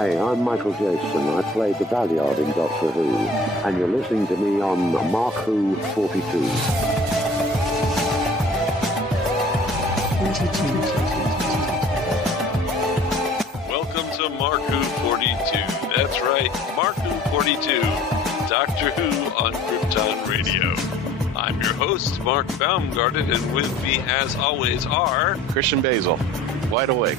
Hi, I'm Michael-Jayston. I played the Valeyard in Doctor Who, and you're listening to me on MarkWHO42. Welcome to MarkWHO42. That's right, MarkWHO42, Doctor Who on Krypton-Radio. I'm your host, Mark-Baumgarten, and with me, as always, are... Christian-basel, wide awake.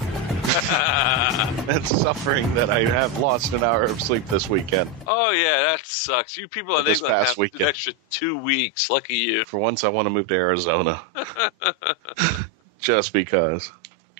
And suffering that I have lost an hour of sleep this weekend. Oh, yeah, that sucks. You people in England have an extra 2 weeks. Lucky you. For once, I want to move to Arizona. Just because.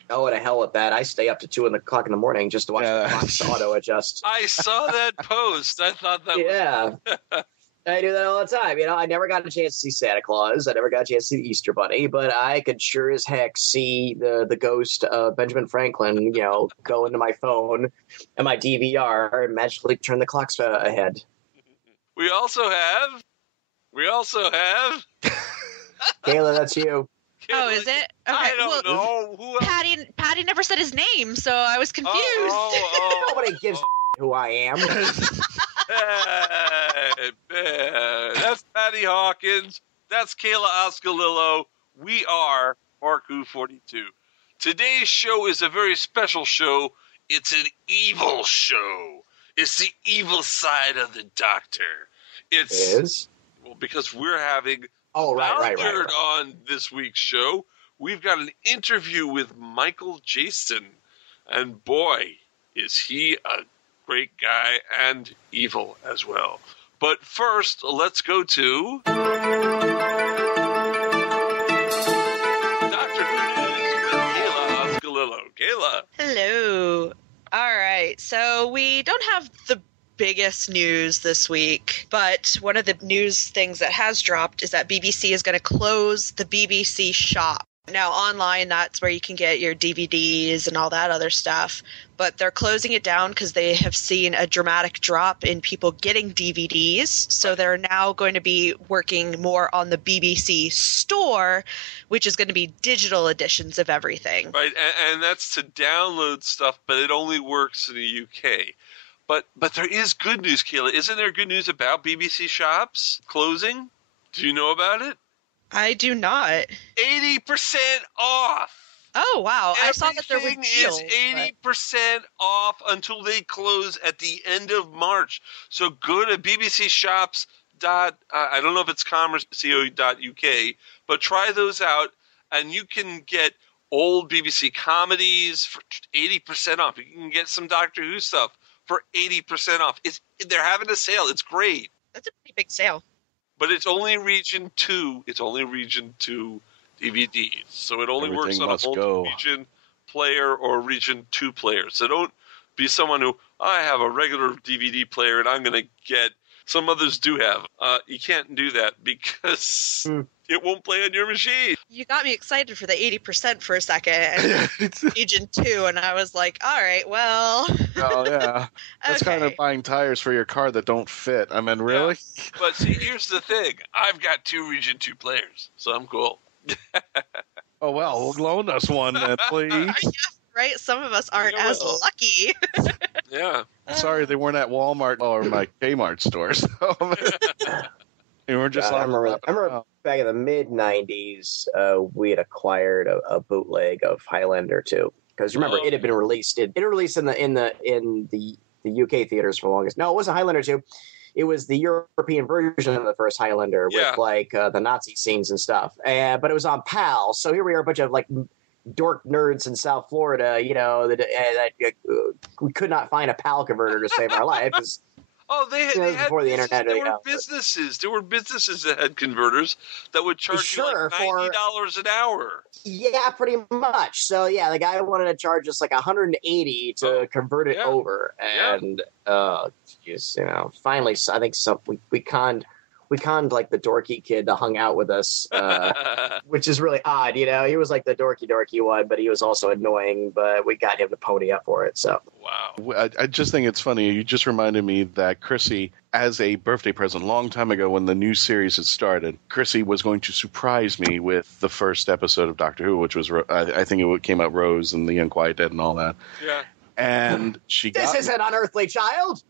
Oh, to hell with that. I stay up to 2 o'clock in the morning just to watch the clocks auto-adjust. I saw that post. I thought that was... I do that all the time. You know, I never got a chance to see Santa Claus. I never got a chance to see the Easter Bunny, but I could sure as heck see the ghost of Benjamin Franklin, you know, go into my phone and my DVR and magically turn the clocks ahead. We also have... Kayla, that's you. Oh, is it? Okay. I don't know. Who else? Patty never said his name, so I was confused. Nobody gives who I am. That's Patty-Hawkins. That's Kayla-Ascolillo. We are MarkWHO42. Today's show is a very special show. It's an evil show. It's the evil side of the Doctor. It is? Well, because we're having right. on this week's show. We've got an interview with Michael-Jayston. And boy, is he a great guy and evil as well. But first, let's go to Doctor Who News with Kayla-Ascolillo. Kayla. Hello. All right. So we don't have the biggest news this week, but one of the news things that has dropped is that BBC is going to close the BBC shop. Now, online, that's where you can get your DVDs and all that other stuff. But they're closing it down because they have seen a dramatic drop in people getting DVDs. So they're now going to be working more on the BBC store, which is going to be digital editions of everything. Right, and that's to download stuff, but it only works in the UK. But there is good news, Kayla. Isn't there good news about BBC shops closing? Do you know about it? I do not. 80% off. Oh, wow. I saw that there were Everything deals. is 80% off until they close at the end of March. So go to BBC Shops. I don't know if it's commerce.co.uk, but try those out, and you can get old BBC comedies for 80% off. You can get some Doctor Who stuff for 80% off. They're having a sale. It's great. That's a pretty big sale. But it's only region 2. It's only region 2 DVDs. So it only works on a full region player or region 2 player. So don't be someone who, I have a regular DVD player and I'm going to get, some others do have. You can't do that because it won't play on your machine. You got me excited for the 80% for a second. And region 2, and I was like, all right, well. Oh, yeah. That's kind of buying tires for your car that don't fit. I mean, really? Yeah. But see, here's the thing. I've got 2 region 2 players, so I'm cool. Oh, well, loan us one then, please. Yeah, right? Some of us aren't as lucky. Yeah. Sorry, they weren't at Walmart or my Kmart store. So. We were just I remember back in the mid-'90s, we had acquired a bootleg of Highlander 2. Because remember, it had been released. It released in the UK theaters for the longest. No, it wasn't Highlander 2. It was the European version of the first Highlander with the Nazi scenes and stuff. But it was on PAL. So here we are, a bunch of dork nerds in South Florida. You know that we could not find a PAL converter to save our life. They had before the internet. There were businesses that had converters that would charge you like $90 an hour. Yeah, pretty much. So yeah, the guy wanted to charge us like $180 to convert it over, and finally, I think we conned like the dorky kid that hung out with us, which is really odd. You know, he was like the dorky one, but he was also annoying. But we got him to pony up for it. So wow, I just think it's funny. You just reminded me that Chrissy, as a birthday present, a long time ago when the new series had started, Chrissy was going to surprise me with the first episode of Doctor Who, which was I think it came out Rose and the Unquiet Dead and all that. Yeah. And she got This is an unearthly child.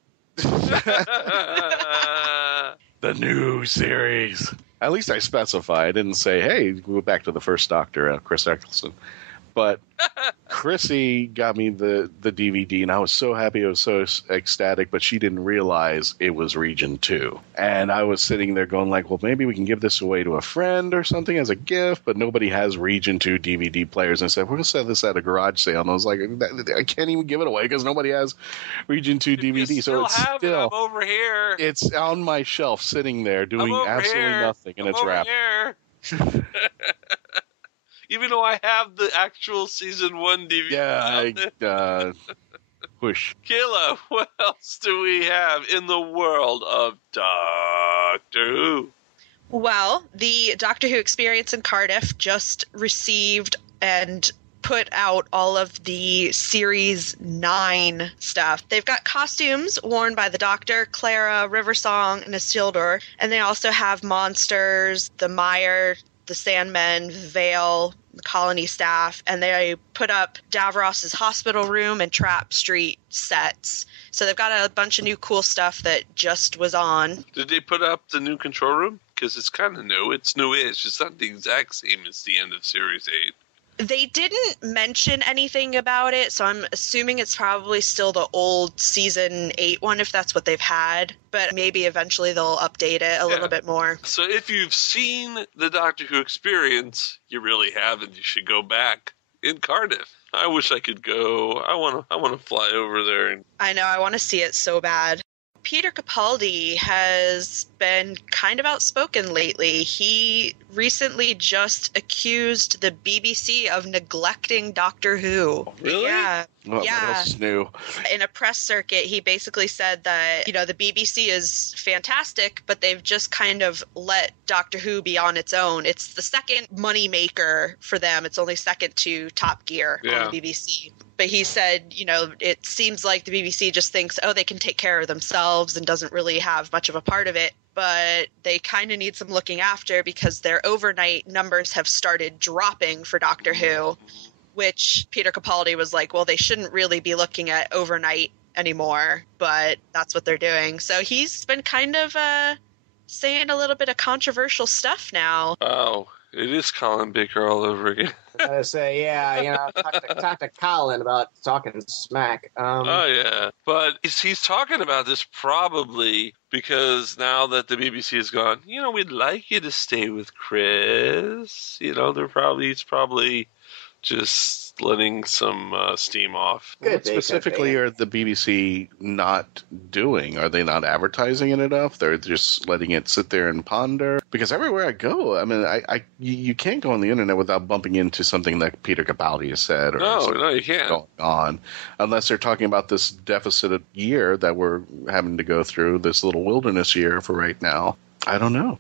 the new series. At least I specify. I didn't say, hey, go back to the first Doctor, Chris Eccleston. But Chrissy got me the DVD, and I was so happy. I was so ecstatic, but she didn't realize it was Region 2. And I was sitting there going like, well, maybe we can give this away to a friend or something as a gift, but nobody has Region 2 DVD players. And I said, we're going to sell this at a garage sale. And I was like, I can't even give it away because nobody has Region 2 DVD. So it's still I'm over here. It's on my shelf sitting there doing absolutely nothing, and it's wrapped. Even though I have the actual season 1 DVD. Yeah, whoosh. Kayla, what else do we have in the world of Doctor Who? Well, the Doctor Who Experience in Cardiff just received and put out all of the Series 9 stuff. They've got costumes worn by the Doctor, Clara, Riversong, and Isildur, and they also have monsters, the Mire, the Sandmen, Vale, the colony staff, and they put up Davros's hospital room and Trap Street sets. So they've got a bunch of new cool stuff that just was on. Did they put up the new control room? Because it's kind of new. It's new-ish. It's not the exact same as the end of Series 8. They didn't mention anything about it, so I'm assuming it's probably still the old Season 8 one, if that's what they've had. But maybe eventually they'll update it a little bit more. So if you've seen the Doctor Who Experience, you really haven't. You should go back in Cardiff. I wish I could go. I want to fly over there. And I know, I want to see it so bad. Peter Capaldi has been kind of outspoken lately. He recently just accused the BBC of neglecting Doctor Who. Really? Yeah. Well, yeah. What else is new? In a press circuit, he basically said that, the BBC is fantastic, but they've just kind of let Doctor Who be on its own. It's the second money maker for them. It's only second to Top Gear on the BBC. But he said, it seems like the BBC just thinks, they can take care of themselves and doesn't really have much of a part of it. But they kind of need some looking after because their overnight numbers have started dropping for Doctor Who, which Peter Capaldi was like, well, they shouldn't really be looking at overnight anymore, but that's what they're doing. So he's been kind of saying a little bit of controversial stuff now. Oh, it is Colin Baker all over again. I say, talk to Colin about talking smack. But he's talking about this probably because now that the BBC is gone, we'd like you to stay with Chris. He's probably just letting some steam off. What specifically are the BBC not doing? Are they not advertising it enough? They're just letting it sit there and ponder? Because everywhere I go, I mean, you can't go on the internet without bumping into something that Peter Capaldi has said. Or No, you can't. Going on, unless they're talking about this deficit year that we're having to go through, this little wilderness year for right now. I don't know.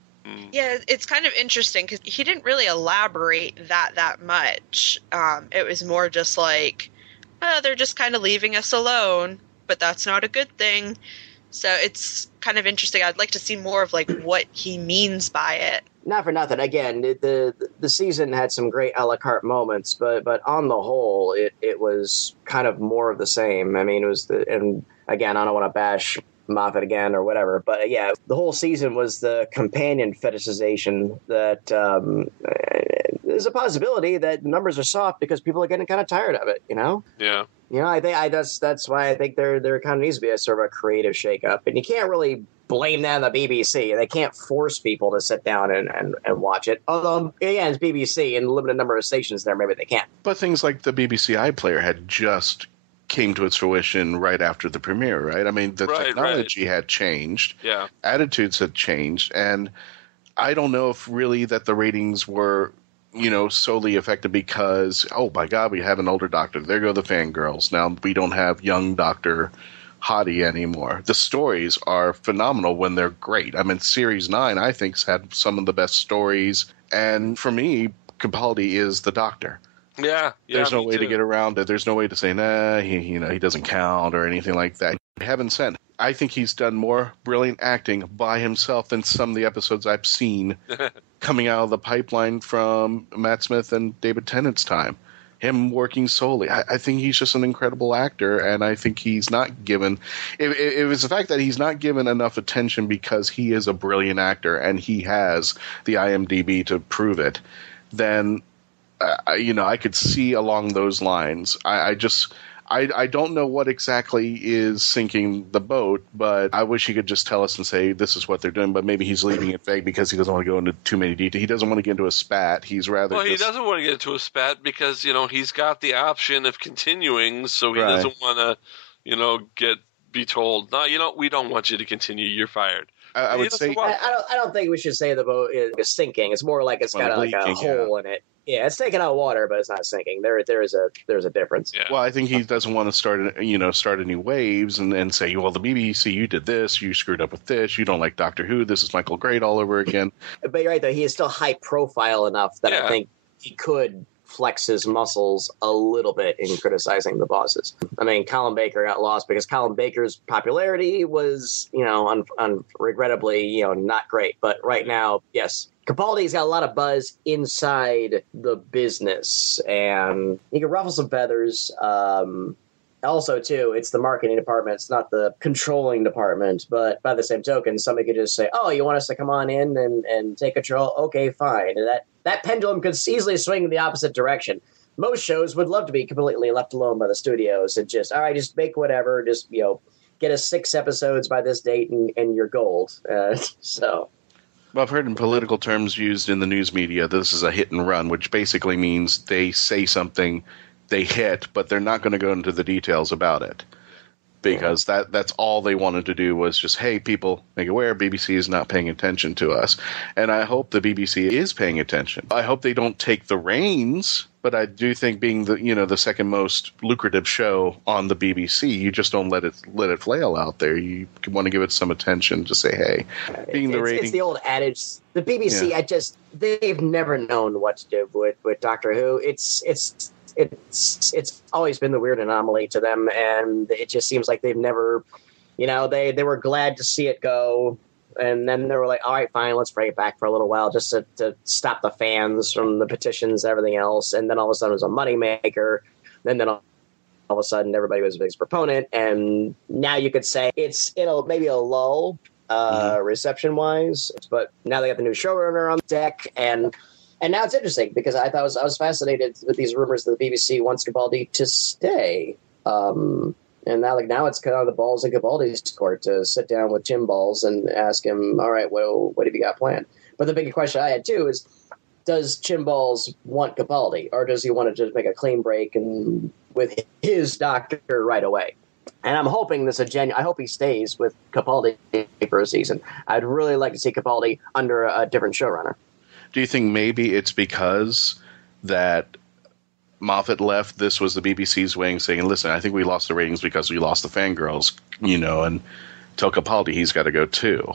Yeah, it's kind of interesting because he didn't really elaborate that much. It was more just like, they're just kind of leaving us alone, but that's not a good thing. So it's kind of interesting. I'd like to see more of like what he means by it. Not for nothing. Again, the season had some great a la carte moments, but on the whole, it was kind of more of the same. I mean, and again, I don't want to bash Moffat again or whatever, but the whole season was the companion fetishization that there's a possibility that numbers are soft because people are getting kind of tired of it, Yeah. I think that's why I think there kind of needs to be a sort of a creative shakeup, and you can't really blame that on the BBC. They can't force people to sit down and watch it. Although, it's BBC and a limited number of stations there, maybe they can. But things like the BBC iPlayer had just came to its fruition right after the premiere, right? I mean, the technology had changed. Yeah. Attitudes had changed. And I don't know if really that the ratings were, solely affected because, oh my God, we have an older Doctor. There go the fangirls. Now we don't have young Doctor Hottie anymore. The stories are phenomenal when they're great. I mean, Series 9, I think, has had some of the best stories. And for me, Capaldi is the Doctor. Yeah. There's no way to get around it. There's no way to say, nah, he doesn't count or anything like that. Heaven sent. I think he's done more brilliant acting by himself than some of the episodes I've seen coming out of the pipeline from Matt Smith and David Tennant's time. him working solely. I think he's just an incredible actor, and I think he's not given – if it's the fact that he's not given enough attention because he is a brilliant actor and he has the IMDb to prove it, then, I could see along those lines. I don't know what exactly is sinking the boat, but I wish he could just tell us and say this is what they're doing, but maybe he's leaving it vague because he doesn't want to go into too many details. He doesn't want to get into a spat. He's rather he doesn't want to get into a spat because, he's got the option of continuing, so he doesn't want to, be told, no, we don't want you to continue. You're fired. I would say I don't think we should say the boat is sinking. It's more like it's got like a hole in it. Yeah, it's taking out water, but it's not sinking. There's a difference. Yeah. Well, I think he doesn't want to start any waves and say, well, the BBC, you did this, you screwed up with this, you don't like Doctor Who, this is Michael Great all over again. But you're right, though. He is still high profile enough that I think he could flex his muscles a little bit in criticizing the bosses. I mean, Colin Baker got lost because Colin Baker's popularity was, regrettably, not great. But right now, yes, Capaldi's got a lot of buzz inside the business, and he can ruffle some feathers. Also, too, it's the marketing department. It's not the controlling department. But by the same token, somebody could just say, oh, you want us to come on in and take control? Okay, fine. And that pendulum could easily swing in the opposite direction. Most shows would love to be completely left alone by the studios and just, all right, just make whatever. Just, get us 6 episodes by this date and you're gold. So... Well, I've heard in political terms used in the news media, this is a hit and run, which basically means they say something, they hit, but they're not going to go into the details about it. Because that's all they wanted to do was just, hey, people, make aware BBC is not paying attention to us. And I hope the BBC is paying attention. I hope they don't take the reins, but I do think being the second most lucrative show on the BBC, you just don't let it flail out there. You want to give it some attention to say, hey, it's the old adage. The BBC, they've never known what to do with Doctor Who. It's always been the weird anomaly to them, and it just seems like they've never, they were glad to see it go, and then they were like, all right, fine, let's bring it back for a little while just to stop the fans from the petitions and everything else, and then all of a sudden it was a moneymaker, then all of a sudden everybody was a big proponent, and now you could say it's maybe a lull reception-wise, but now they got the new showrunner on deck, and now it's interesting because I was fascinated with these rumors that the BBC wants Capaldi to stay. And now it's kind of the balls in Capaldi's court to sit down with Tim Balls and ask him, all right, well, what have you got planned? But the big question I had, too, is does Tim Balls want Capaldi, or does he want to just make a clean break and with his doctor right away? And I'm hoping I hope he stays with Capaldi for a season. I'd really like to see Capaldi under a different showrunner. Do you think maybe it's because that Moffat left, this was the BBC's way of saying, listen, I think we lost the ratings because we lost the fangirls, and tell Capaldi he's got to go too.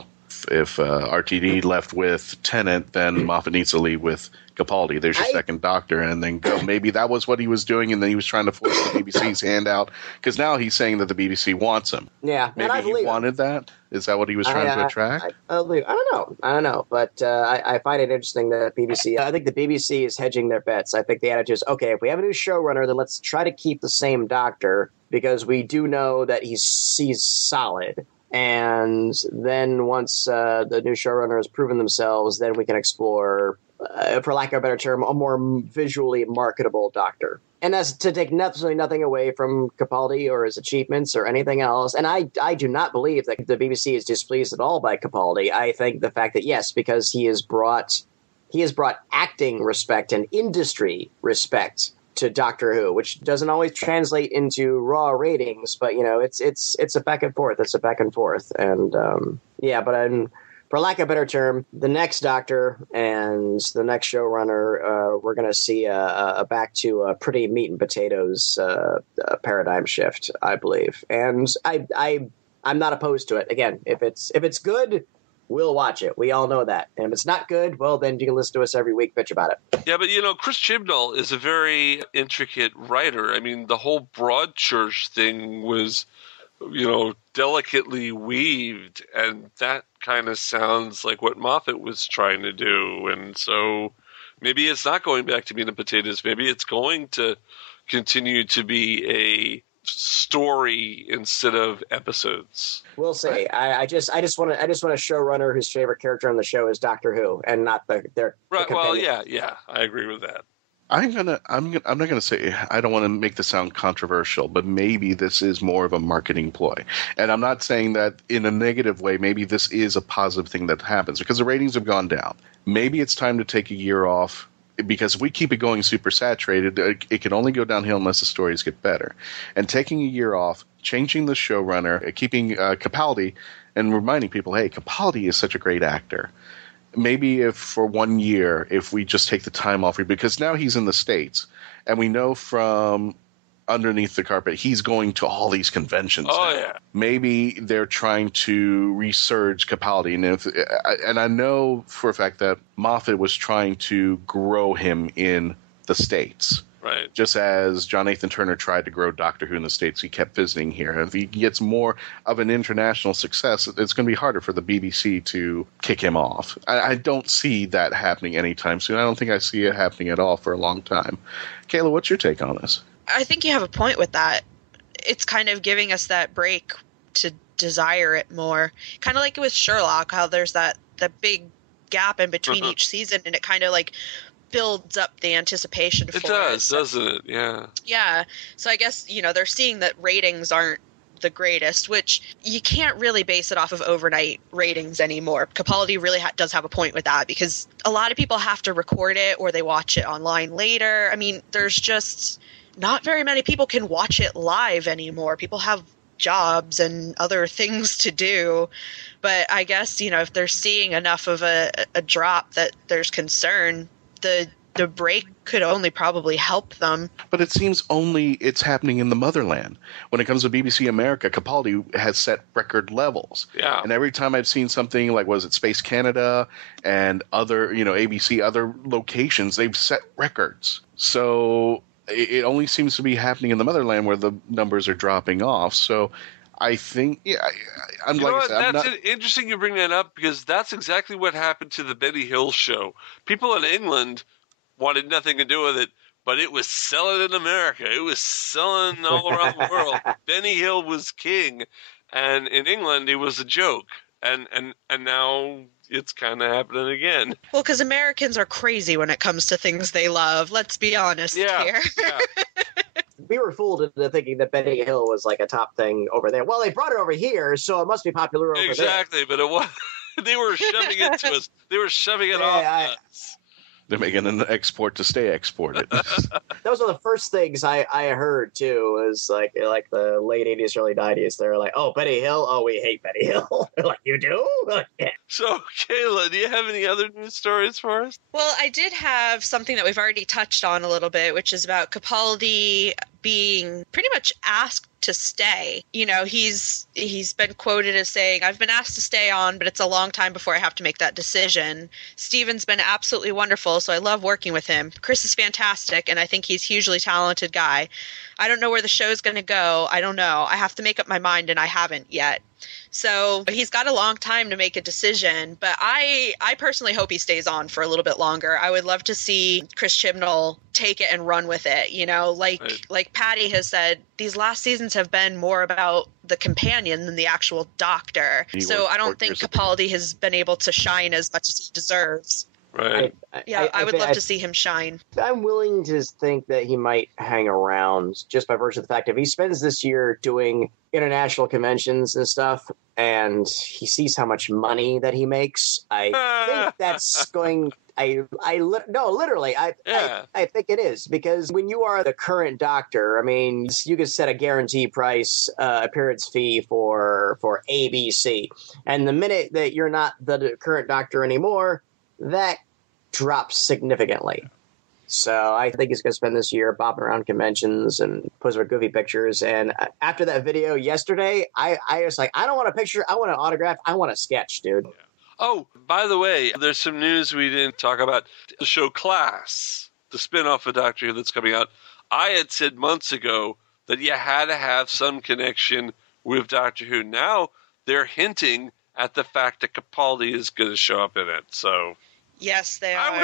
If RTD left with Tennant, then Moffat needs to leave with Capaldi. There's your second doctor, and then go. Maybe that was what he was doing, and then he was trying to force the BBC's hand out, because now he's saying that the BBC wants him. Yeah, maybe he wanted that. Is that what he was trying to attract? I don't know, but I find it interesting that BBC. I think the BBC is hedging their bets. I think the attitude is, okay, if we have a new showrunner, then let's try to keep the same doctor because we do know that he's solid. And then once the new showrunner has proven themselves, then we can explore, for lack of a better term, a more visually marketable doctor. And that's to take absolutely nothing away from Capaldi or his achievements or anything else. And I do not believe that the BBC is displeased at all by Capaldi. I think the fact that, yes, because he has brought acting respect and industry respect to Doctor Who, which doesn't always translate into raw ratings, but it's a back and forth. It's a back and forth, and for lack of a better term, the next Doctor and the next showrunner, we're going to see a back to a pretty meat and potatoes paradigm shift, I believe, and I'm not opposed to it. Again, if it's good, we'll watch it. We all know that. And if it's not good, well, then you can listen to us every week bitch about it. Yeah, but, Chris Chibnall is a very intricate writer. I mean, the whole Broadchurch thing was, delicately weaved, and that kind of sounds like what Moffat was trying to do. And so, Maybe it's not going back to meat and potatoes. Maybe it's going to continue to be a story instead of episodes. We'll see. I just want a showrunner whose favorite character on the show is Doctor Who and not their Right. the Well, companion. yeah, I agree with that. I'm not gonna say, I don't want to make this sound controversial, but maybe this is more of a marketing ploy. And I'm not saying that in a negative way. Maybe this is a positive thing that happens because the ratings have gone down. Maybe it's time to take a year off, because if we keep it going super saturated, it can only go downhill unless the stories get better. And taking a year off, changing the showrunner, keeping Capaldi, and reminding people, hey, Capaldi is such a great actor. Maybe if for 1 year, if we just take the time off, because now he's in the States, and we know from underneath the carpet, he's going to all these conventions Oh, now. yeah. Maybe they're trying to resurge Capaldi, and I know for a fact that Moffat was trying to grow him in the States. Right. Just as John Nathan Turner tried to grow Doctor Who in the States, he kept visiting here. If he gets more of an international success, it's going to be harder for the BBC to kick him off. I don't see that happening anytime soon. I don't think I see it happening at all for a long time. Kayla, what's your take on this? I think you have a point with that. It's kind of giving us that break to desire it more. Kind of like with Sherlock, how there's that big gap in between each season, and it kind of like builds up the anticipation for it. It does, doesn't it? Yeah. Yeah. So I guess, they're seeing that ratings aren't the greatest, which you can't really base it off of overnight ratings anymore. Capaldi really does have a point with that, because a lot of people have to record it or they watch it online later. I mean, there's just not very many people can watch it live anymore. People have jobs and other things to do. But I guess, if they're seeing enough of a drop that there's concern, the break could only probably help them. But it seems only it's happening in the motherland. When it comes to BBC America, Capaldi has set record levels. Yeah. And every time I've seen something like, was it Space Canada and other, ABC, other locations, they've set records. So it only seems to be happening in the motherland where the numbers are dropping off. So I think, I'm like I said, that's interesting you bring that up, because that's exactly what happened to the Benny Hill show. People in England wanted nothing to do with it, but it was selling in America. It was selling all around the world. Benny Hill was king, and in England it was a joke. And now it's kind of happening again. Well, because Americans are crazy when it comes to things they love. Let's be honest here. Yeah. We were fooled into thinking that Benny Hill was like a top thing over there. Well, they brought it over here, so it must be popular over there. Exactly, but it was. They were shoving it to us. They were shoving it off us. they're making an export to stay exported. Those are the first things I heard too. Was like the late 80s, early 90s. They're like, "Oh, Benny Hill. Oh, we hate Benny Hill." They're like, "You do?" Yeah. So, Kayla, do you have any other news stories for us? Well, I did have something that we've already touched on a little bit, which is about Capaldi being pretty much asked to stay. He's been quoted as saying, "I've been asked to stay on, but it's a long time before I have to make that decision. Steven's been absolutely wonderful, so I love working with him. Chris is fantastic, and I think he's a hugely talented guy. I don't know where the show's going to go. I don't know. I have to make up my mind, and I haven't yet." So he's got a long time to make a decision, but I personally hope he stays on for a little bit longer. I would love to see Chris Chibnall take it and run with it. Like Patty has said, these last seasons have been more about the companion than the actual doctor. So I don't think Capaldi has been able to shine as much as he deserves. Right. I would love to see him shine. I'm willing to think that he might hang around just by virtue of the fact if he spends this year doing international conventions and stuff, and he sees how much money that he makes, I think that's going. Literally, I think it is, because when you are the current doctor, I mean, you could set a guarantee price appearance fee for ABC, and the minute that you're not the current doctor anymore, that drops significantly. So I think he's going to spend this year bopping around conventions and posing for goofy pictures. And after that video yesterday, I was like, I don't want a picture. I want an autograph. I want a sketch, dude. Oh, by the way, there's some news we didn't talk about. The show Class, the spinoff of Doctor Who that's coming out. I had said months ago that you had to have some connection with Doctor Who. Now they're hinting at the fact that Capaldi is going to show up in it. So Yes, they are. I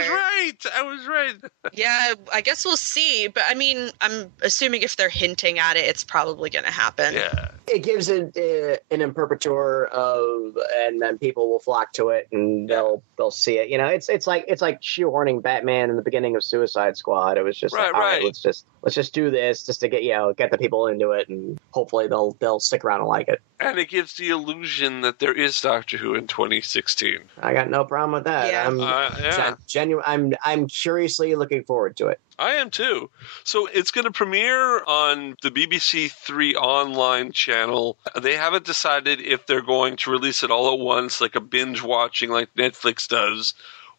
was right. Yeah, I guess we'll see. But I mean, I'm assuming if they're hinting at it, it's probably going to happen. Yeah. It gives it an imprimatur of, and then people will flock to it, and they'll see it. You know, it's like shoehorning Batman in the beginning of Suicide Squad. It was just Right, like, all right, right. let's just do this just to get the people into it, and hopefully they'll stick around and like it. And it gives the illusion that there is Doctor Who in 2016. I got no problem with that. Yeah. I'm curiously looking forward to it. I am too. So it's going to premiere on the BBC 3 online channel. They haven't decided if they're going to release it all at once, like a binge watching like Netflix does,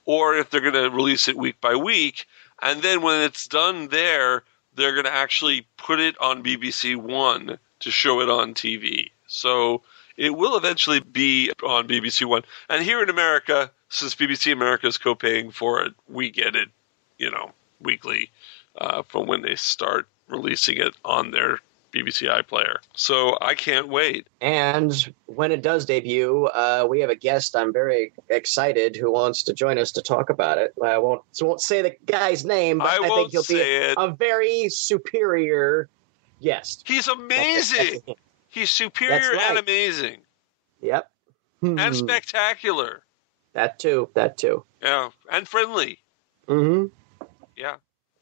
or if they're going to release it week by week. And then when it's done there, they're going to actually put it on BBC One to show it on TV. So it will eventually be on BBC One. And here in America, since BBC America is co-paying for it, we get it, weekly from when they start releasing it on their BBC iPlayer. So I can't wait. And when it does debut, we have a guest I'm very excited who wants to join us to talk about it. I won't say the guy's name, but I think he'll be a very superior guest. He's amazing. He's superior and amazing. Yep. And spectacular. That too. Yeah, and friendly. Mm-hmm. Yeah,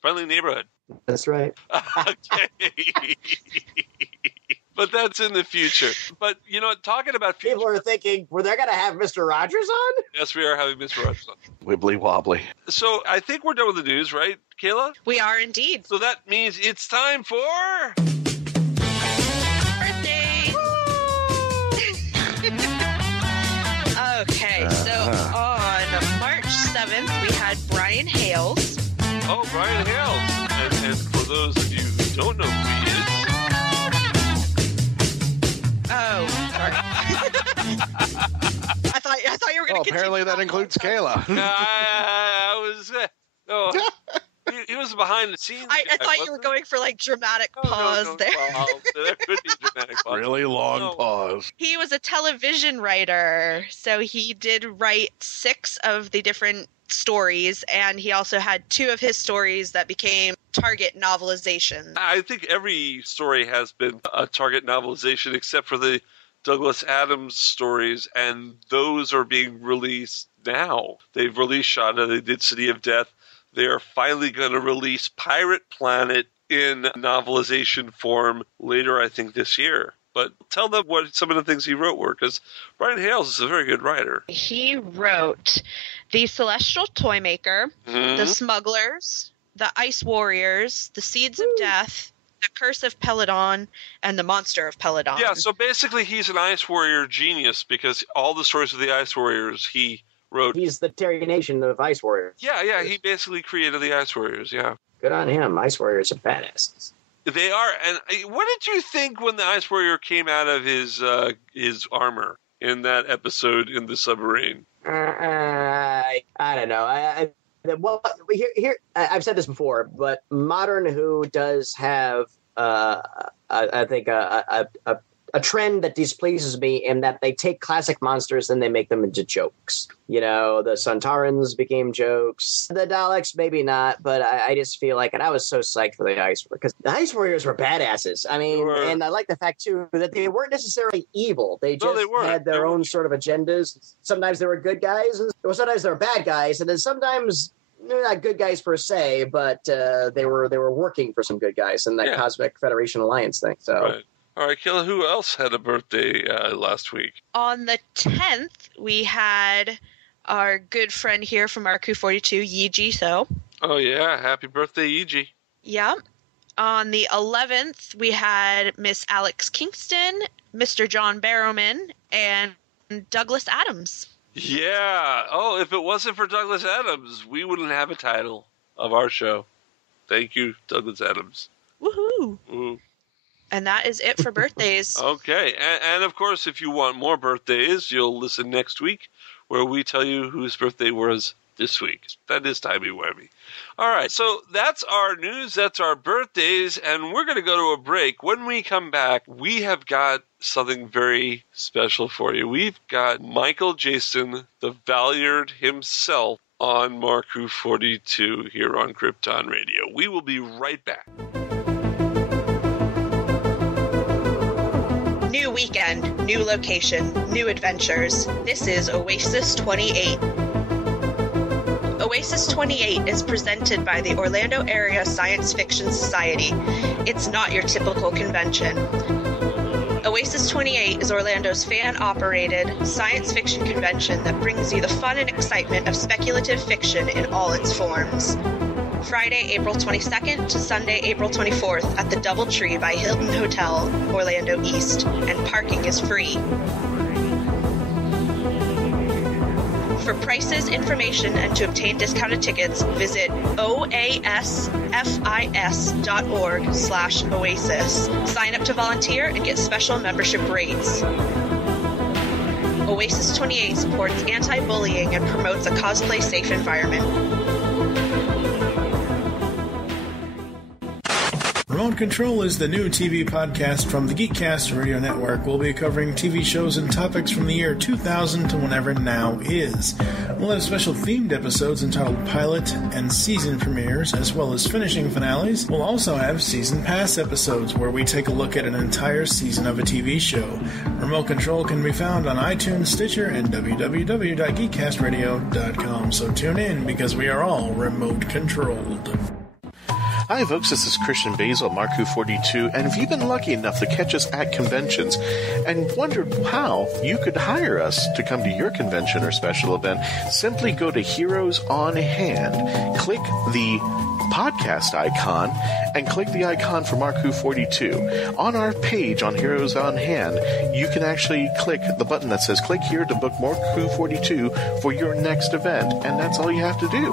friendly neighborhood. That's right. Okay. But that's in the future. But, talking about future... People are thinking, were they going to have Mr. Rogers on? Yes, we are having Mr. Rogers on. Wibbly wobbly. So I think we're done with the news, right, Kayla? We are indeed. So that means it's time for... Birthday! Okay, so on March 7th, we had Brian Hales. Oh, Brian Hales. And for those of you who don't know who he is... Oh, sorry. I thought you were going to apparently that includes Kayla. I was... No. He was behind the scenes. I thought you were going for dramatic pause there. Well, there could be a dramatic pause. Really long pause. He was a television writer, so he did write 6 of the different stories, and he also had 2 of his stories that became Target novelizations. I think every story has been a Target novelization except for the Douglas Adams stories, and those are being released now. They've released Shonda, they did City of Death. They are finally going to release Pirate Planet in novelization form later, I think, this year. But tell them what some of the things he wrote were, because Brian Hales is a very good writer. He wrote The Celestial Toymaker, The Smugglers, The Ice Warriors, The Seeds of Death, The Curse of Peladon, and The Monster of Peladon. Yeah, so basically he's an Ice Warrior genius, because all the stories of the Ice Warriors he wrote. He's the Terry Nation of Ice Warriors. Yeah, he basically created the Ice Warriors, yeah. Good on him. Ice Warriors are badasses. They are. And what did you think when the Ice Warrior came out of his armor in that episode in the submarine? I don't know. Here I've said this before, but Modern Who does have, I think, a trend that displeases me in that they take classic monsters and they make them into jokes. The Sontarans became jokes. The Daleks, maybe not, but I just feel like, and I was so psyched for the Ice Warriors, because the Ice Warriors were badasses. I mean, and I like the fact, too, that they weren't necessarily evil. They just had their own sort of agendas. Sometimes they were good guys, or sometimes they were bad guys, and then sometimes they're not good guys per se, but they were working for some good guys in that Cosmic Federation Alliance thing. So. Right. All right, Kayla, who else had a birthday last week? On the 10th, we had our good friend here from MarkWHO42, Yi So. Oh, yeah. Happy birthday, Yi. Yeah. On the 11th, we had Miss Alex Kingston, Mr. John Barrowman, and Douglas Adams. Yeah. Oh, if it wasn't for Douglas Adams, we wouldn't have a title of our show. Thank you, Douglas Adams. Woohoo. Ooh. And that is it for birthdays. Okay. And, of course, if you want more birthdays, you'll listen next week where we tell you whose birthday was this week. That is timey-wimey. All right. So that's our news. That's our birthdays. And we're going to go to a break. When we come back, we have got something very special for you. We've got Michael-Jayston, the Valeyard himself, on MarkWHO42 here on Krypton Radio. We will be right back. New weekend, new location, new adventures. This is Oasis 28. Oasis 28 is presented by the Orlando Area Science Fiction Society. It's not your typical convention. Oasis 28 is Orlando's fan-operated science fiction convention that brings you the fun and excitement of speculative fiction in all its forms. Friday, April 22nd to Sunday, April 24th at the DoubleTree by Hilton Hotel, Orlando East, and parking is free. For prices, information, and to obtain discounted tickets, visit oasfis.org/oasis. Sign up to volunteer and get special membership rates. Oasis 28 supports anti-bullying and promotes a cosplay-safe environment. Remote Control is the new TV podcast from the Geekcast Radio Network. We'll be covering TV shows and topics from the year 2000 to whenever now is. We'll have special themed episodes entitled Pilot and Season Premieres, as well as finishing finales. We'll also have Season Pass episodes, where we take a look at an entire season of a TV show. Remote Control can be found on iTunes, Stitcher, and www.geekcastradio.com. So tune in, because we are all remote controlled. Hi folks, this is Christian-basel, MarkWHO42, and if you've been lucky enough to catch us at conventions and wondered how you could hire us to come to your convention or special event, simply go to Heroes on Hand, click the podcast icon, and click the icon for MarkWHO42. On our page on Heroes on Hand, you can actually click the button that says click here to book MarkWHO42 for your next event, and that's all you have to do.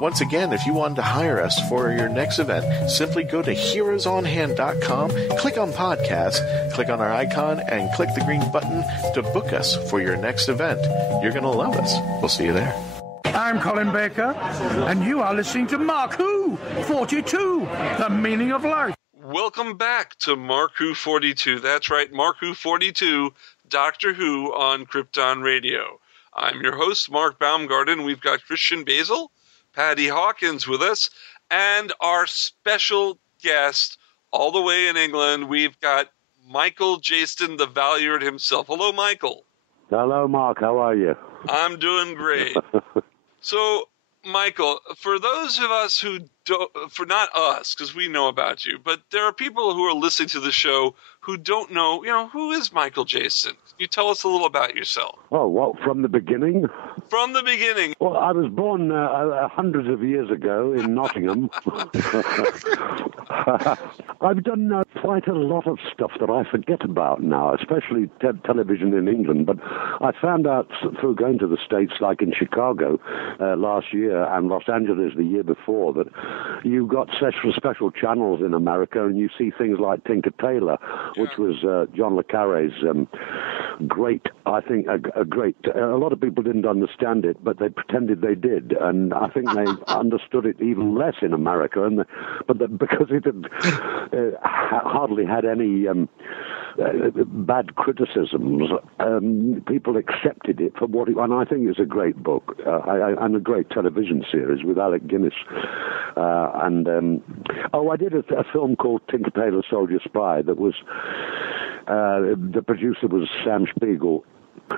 Once again, if you wanted to hire us for your next event, simply go to heroesonhand.com, click on podcast, click on our icon, and click the green button to book us for your next event. You're going to love us. We'll see you there. I'm Colin Baker, and you are listening to MarkWHO42, the meaning of life. Welcome back to MarkWHO42. That's right, MarkWHO42, Doctor Who on Krypton Radio. I'm your host, Mark-Baumgarten. We've got Christian-basel, Patty-Hawkins with us, and our special guest, all the way in England, we've got Michael-Jayston, the Valeyard himself. Hello, Michael. Hello, Mark. How are you? I'm doing great. So, Michael, for those of us who don't, for not us, because we know about you, but there are people who are listening to the show who don't know, who is Michael-Jayston? Can you tell us a little about yourself? Oh, what, from the beginning? From the beginning. Well, I was born hundreds of years ago in Nottingham. I've done quite a lot of stuff that I forget about now, especially television in England. But I found out through going to the States, like in Chicago last year and Los Angeles the year before, that you've got special channels in America, and you see things like Tinker Tailor, which was John le Carré's great, I think, a lot of people didn't understand it, but they pretended they did, and I think they understood it even less in America, because it had hardly had any bad criticisms, people accepted it for what it, and I think it's a great book, and a great television series with Alec Guinness, I did a film called Tinker Tailor Soldier Spy that was, the producer was Sam Spiegel.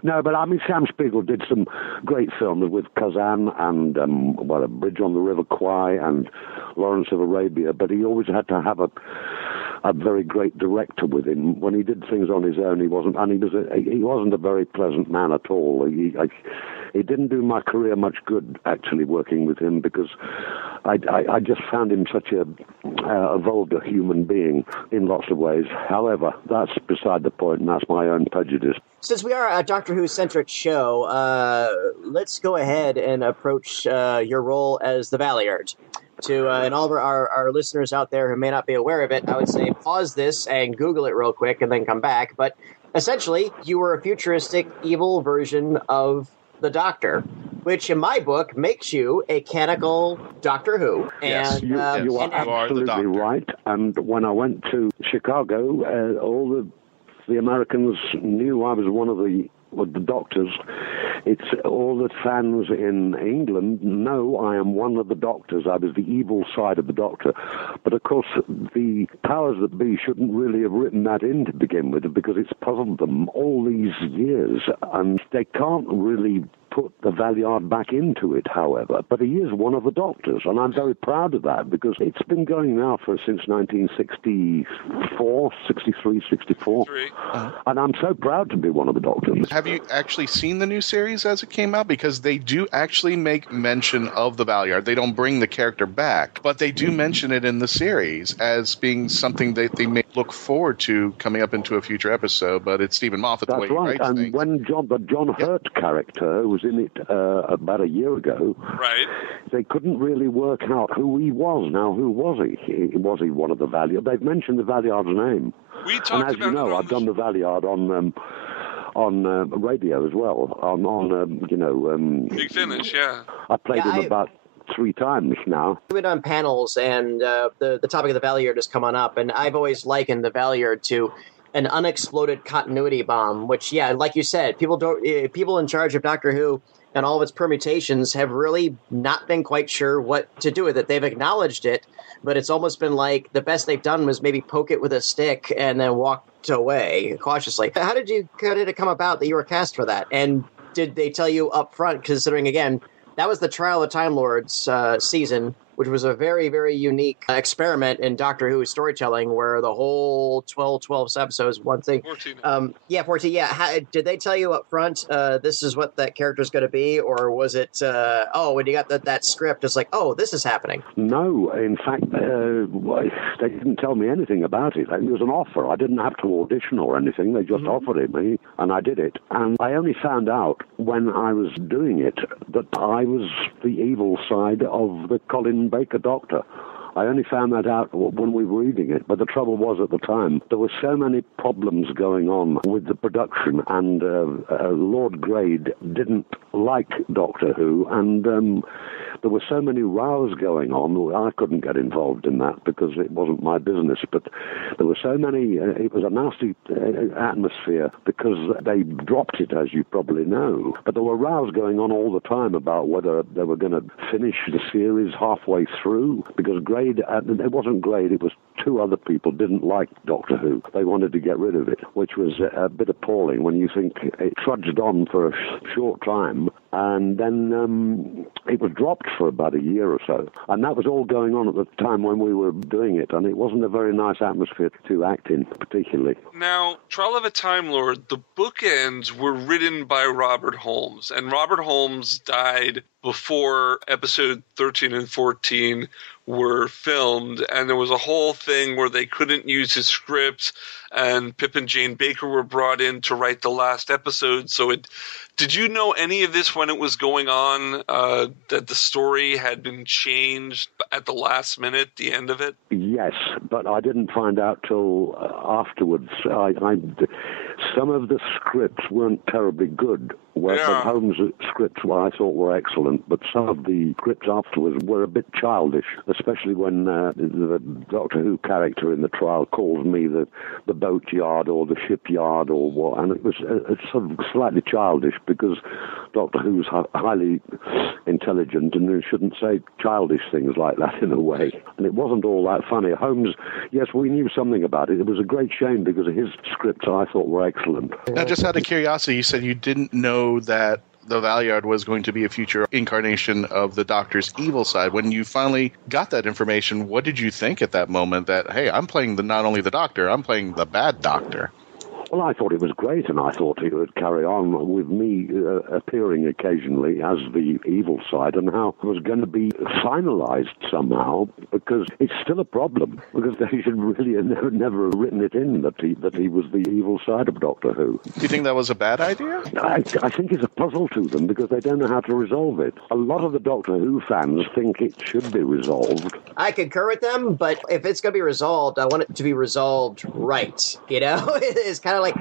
No, but I mean, Sam Spiegel did some great films with Kazan and A Bridge on the River Kwai and Lawrence of Arabia, but he always had to have a very great director with him. When he did things on his own, he wasn't a very pleasant man at all. He didn't do my career much good, actually, working with him, because I just found him such a vulgar human being in lots of ways. However, that's beside the point, and that's my own prejudice. Since we are a Doctor Who-centric show, let's go ahead and approach your role as the Valeyard. And all of our listeners out there who may not be aware of it, I would say pause this and Google it real quick and then come back. But essentially, you were a futuristic, evil version of the Doctor, which in my book makes you a canonical Doctor Who. Yes, you are absolutely right. And when I went to Chicago, all the Americans knew I was one of the with the Doctors. It's all the fans in England know I am one of the Doctors. I was the evil side of the Doctor. But, of course, the powers that be shouldn't really have written that in to begin with, because it's puzzled them all these years, and they can't really put the Valeyard back into it, however. But he is one of the Doctors, and I'm very proud of that, because it's been going now since 1964, 63, 64. And I'm so proud to be one of the Doctors. Have you actually seen the new series as it came out? Because they do actually make mention of the Valeyard. They don't bring the character back, but they do mention it in the series as being something that they may look forward to coming up into a future episode. But it's Stephen Moffat, the way he writes things. And when the John Hurt character was in it about a year ago, right, they couldn't really work out who he was. Now, who was he? Was he one of the Valeyard? They've mentioned the Valeyard's name. We talked and as about you know, I've done the Valeyard on radio as well. Big Finish, yeah. I played him about 3 times now. We've been on panels, and the topic of the Valeyard has come on up, and I've always likened the Valeyard to an unexploded continuity bomb, which, yeah, like you said, people in charge of Doctor Who and all of its permutations have really not been quite sure what to do with it. They've acknowledged it, but it's almost been like the best they've done was maybe poke it with a stick and then walked away cautiously. How did it come about that you were cast for that? And did they tell you up front, considering, again, that was the Trial-of-a-Timelord's season, which was a very, very unique experiment in Doctor Who storytelling, where the whole 12 episodes, one thing. 14. 14. Yeah. Did they tell you up front, this is what that character's going to be? Or was it, when you got that script, it's like, oh, this is happening? No. In fact, they didn't tell me anything about it. It was an offer. I didn't have to audition or anything. They just offered it me, and I did it. And I only found out when I was doing it that I was the evil side of the Colin Baker Doctor. I only found that out when we were reading it, but the trouble was at the time, there were so many problems going on with the production, and Lord Grade didn't like Doctor Who, and there were so many rows going on. I couldn't get involved in that because it wasn't my business, but there were so many, it was a nasty atmosphere because they dropped it, as you probably know. But there were rows going on all the time about whether they were going to finish the series halfway through, because Grade, it wasn't Grade, it was 2 other people didn't like Doctor Who. They wanted to get rid of it, which was a bit appalling when you think it trudged on for a short time, and then it was dropped for about a year or so. And that was all going on at the time when we were doing it, and it wasn't a very nice atmosphere to act in, particularly. Now, Trial-of-a-Timelord, the bookends were written by Robert Holmes, and Robert Holmes died before episode 13 and 14 were filmed, and there was a whole thing where they couldn't use his script, and Pip and Jane Baker were brought in to write the last episode. So did you know any of this when it was going on, that the story had been changed at the last minute, the end of it? Yes, but I didn't find out till afterwards. Some of the scripts weren't terribly good. But Holmes' scripts, I thought were excellent, but some of the scripts afterwards were a bit childish, especially when the Doctor Who character in the trial calls me the boatyard or the shipyard or what, and it was sort of slightly childish because Doctor Who's highly intelligent and you shouldn't say childish things like that in a way. And it wasn't all that funny. Holmes, yes, we knew something about it. It was a great shame because his scripts I thought were excellent. Now, just out of curiosity, you said you didn't know that the Valeyard was going to be a future incarnation of the Doctor's evil side. When you finally got that information, what did you think at that moment that, hey, I'm playing not only the Doctor, I'm playing the bad Doctor? Well, I thought it was great, and I thought it would carry on with me appearing occasionally as the evil side, and how it was going to be finalized somehow, because it's still a problem, because they should really have never have written it in that he was the evil side of Doctor Who. Do you think that was a bad idea? I think it's a puzzle to them, because they don't know how to resolve it. A lot of the Doctor Who fans think it should be resolved. I concur with them, but if it's going to be resolved, I want it to be resolved right, you know? It's kind of like,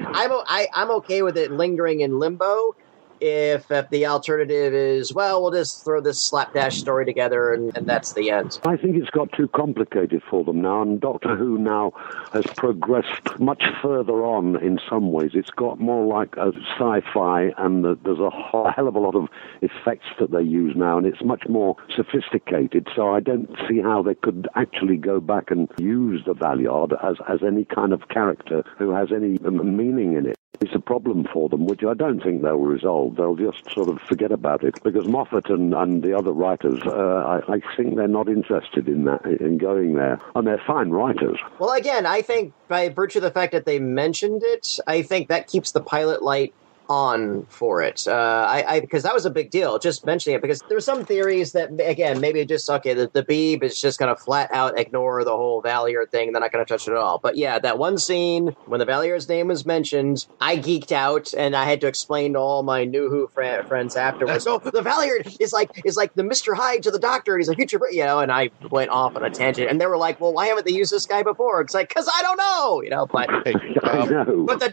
I'm okay with it lingering in limbo, if the alternative is, well, we'll just throw this slapdash story together and that's the end. I think it's got too complicated for them now, and Doctor Who now has progressed much further on in some ways. It's got more like a sci-fi, and there's a hell of a lot of effects that they use now, and it's much more sophisticated, so I don't see how they could actually go back and use the Valeyard as any kind of character who has any meaning in it. It's a problem for them, which I don't think they'll resolve. They'll just sort of forget about it, because Moffat and the other writers, I think they're not interested in that, in going there. And they're fine writers. Well, again, I think by virtue of the fact that they mentioned it, I think that keeps the pilot light on for it. Because that was a big deal, just mentioning it, because there's some theories that, again, maybe just, okay, the Beeb is just going to flat out ignore the whole Valeyard thing, they're not going to touch it at all. But yeah, that one scene when the Valeyard's name was mentioned, I geeked out, and I had to explain to all my New Who friends afterwards, oh, the Valeyard is like the Mr. Hyde to the Doctor, he's a future, and I went off on a tangent, and they were like, well, why haven't they used this guy before? It's like, because I don't know, but I know. But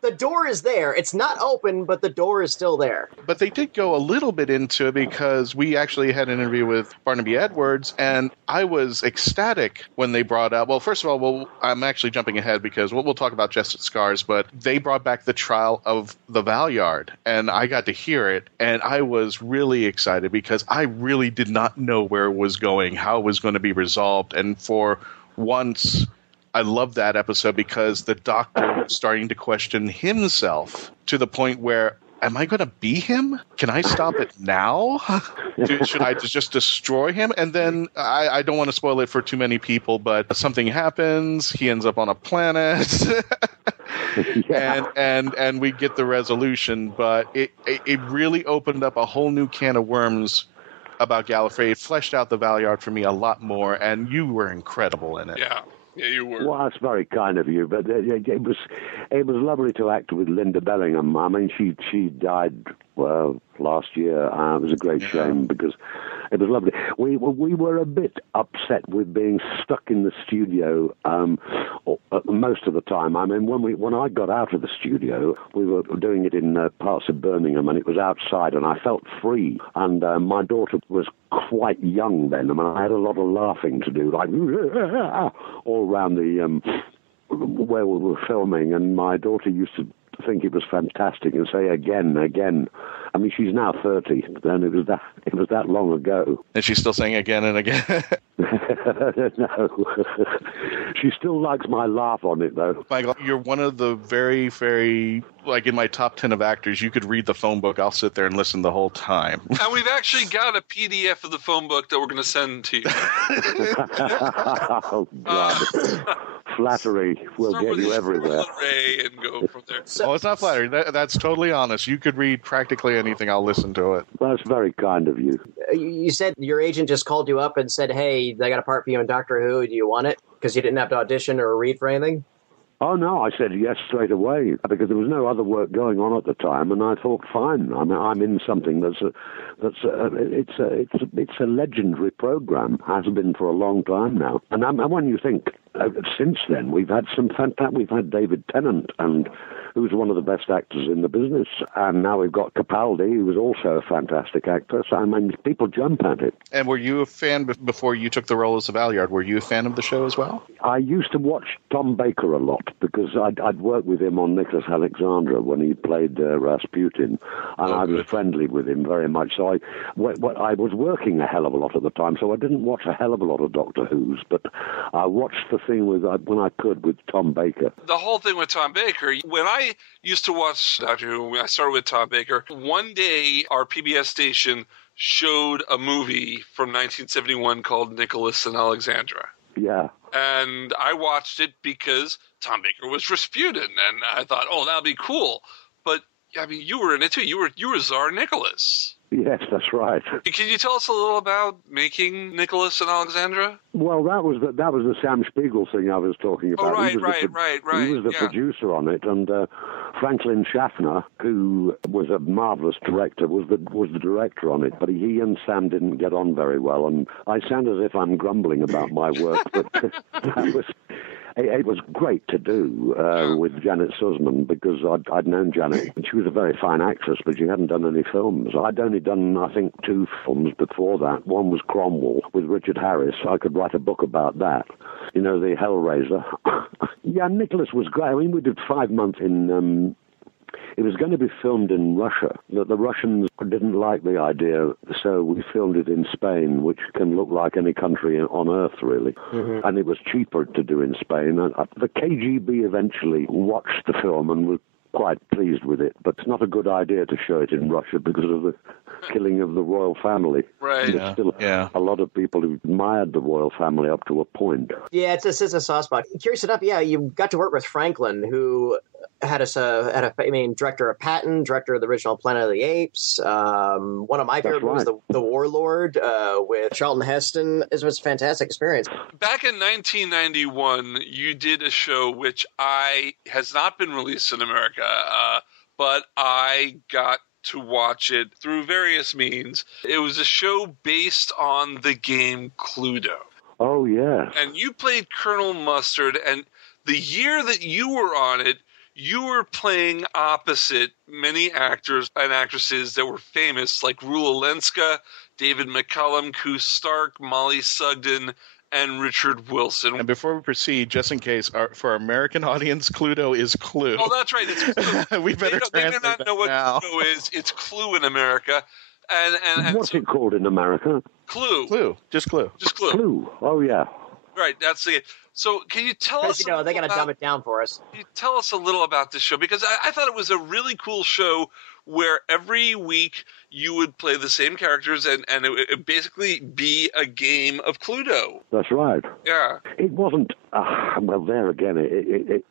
the door is there. It's not open, but the door is still there. But they did go a little bit into it, because we actually had an interview with Barnaby Edwards, and I was ecstatic when they brought up, well, first of all, I'm actually jumping ahead because we'll talk about Jesset Scars, but they brought back the trial of the Valeyard, and I got to hear it, and I was really excited because I really did not know where it was going, how it was going to be resolved, and for once, I love that episode because the Doctor was starting to question himself to the point where, am I going to be him? Can I stop it now? Should I just destroy him? And then I don't want to spoil it for too many people, but something happens. He ends up on a planet. Yeah. and we get the resolution. But it really opened up a whole new can of worms about Gallifrey. It fleshed out the Valeyard for me a lot more, and you were incredible in it. Yeah. Yeah, you were. Well, that's very kind of you, but it was lovely to act with Linda Bellingham. I mean, she died last year. It was a great shame because it was lovely. We were a bit upset with being stuck in the studio most of the time. I mean, when I got out of the studio, we were doing it in parts of Birmingham, and it was outside, and I felt free. And my daughter was quite young then, and I had a lot of laughing to do, like all around the where we were filming, and my daughter used to think it was fantastic and say again. I mean, she's now 30, and it was that long ago. And she's still saying again and again. No. She still likes my laugh on it, though. Michael, you're one of the very, very, like in my top 10 of actors, you could read the phone book. I'll sit there and listen the whole time. And we've actually got a PDF of the phone book that we're going to send to you. Oh, God. Flattery will get you everywhere. And go from there. Oh, it's not flattery. That's totally honest. You could read practically anything. I'll listen to it. Well, that's very kind of you. You said your agent just called you up and said, hey, I got a part for you in Doctor Who. Do you want it? Because you didn't have to audition or read for anything? Oh, no, I said yes straight away because there was no other work going on at the time, and I thought, fine, I'm in something it's a legendary program, has been for a long time now. And when you think, since then, we've had we've had David Tennant, and who's one of the best actors in the business, and now we've got Capaldi, who was also a fantastic actor. So, I mean, people jump at it. And were you a fan before you took the role as the Valeyard? Were you a fan of the show as well? I used to watch Tom Baker a lot because I'd worked with him on Nicholas Alexandra when he played Rasputin, and I was friendly with him very much. So I was working a hell of a lot at the time, so I didn't watch a hell of a lot of Doctor Who's, but I watched the thing when I could with Tom Baker. The whole thing with Tom Baker, when I used to watch Doctor Who, when I started with Tom Baker, one day our PBS station showed a movie from 1971 called Nicholas and Alexandra. Yeah. And I watched it because Tom Baker was Rasputin, and I thought, oh, that'll be cool. But I mean, you were in it too. You were Tsar Nicholas. Yes, that's right. Can you tell us a little about making Nicholas and Alexandra? Well, that was the Sam Spiegel thing I was talking about. Oh, right. He was the producer on it, and Franklin Schaffner, who was a marvelous director, was the director on it. But he and Sam didn't get on very well, and I sound as if I'm grumbling about my work, but It was great to do with Janet Sussman because I'd known Janet. And she was a very fine actress, but she hadn't done any films. I'd only done, I think, 2 films before that. One was Cromwell with Richard Harris. I could write a book about that. You know, the Hellraiser. Yeah, Nicholas was great. I mean, we did 5 months in... It was going to be filmed in Russia. The Russians didn't like the idea, so we filmed it in Spain, which can look like any country on Earth, really. Mm-hmm. And it was cheaper to do in Spain. The KGB eventually watched the film and was quite pleased with it, but it's not a good idea to show it in Russia because of the killing of the royal family. Right. There's still a lot of people who admired the royal family up to a point. Yeah, it's a soft spot. Curious enough, you got to work with Franklin, who had director of Patton, director of the original Planet of the Apes. One of my favorite was the Warlord with Charlton Heston. It was a fantastic experience. Back in 1991, you did a show which has not been released in America, but I got to watch it through various means. It was a show based on the game Cluedo. Oh, yeah. And you played Colonel Mustard, and the year that you were on it, you were playing opposite many actors and actresses that were famous, like Rula Lenska, David McCullum, Koo Stark, Molly Sugden, and Richard Wilson. And before we proceed, just in case, for our American audience, Cluedo is Clue. Oh, that's right. It's Clue. We better they do not know what Cluedo is. It's Clue in America. And what's it called in America? Clue. Clue. Just Clue. Just Clue. Clue. Oh, yeah. Right, that's it. So can you tell us... they got to dumb it down for us. Can you tell us a little about this show? Because I thought it was a really cool show where every week you would play the same characters and it would basically be a game of Cluedo. That's right. Yeah. It wasn't... well, there again,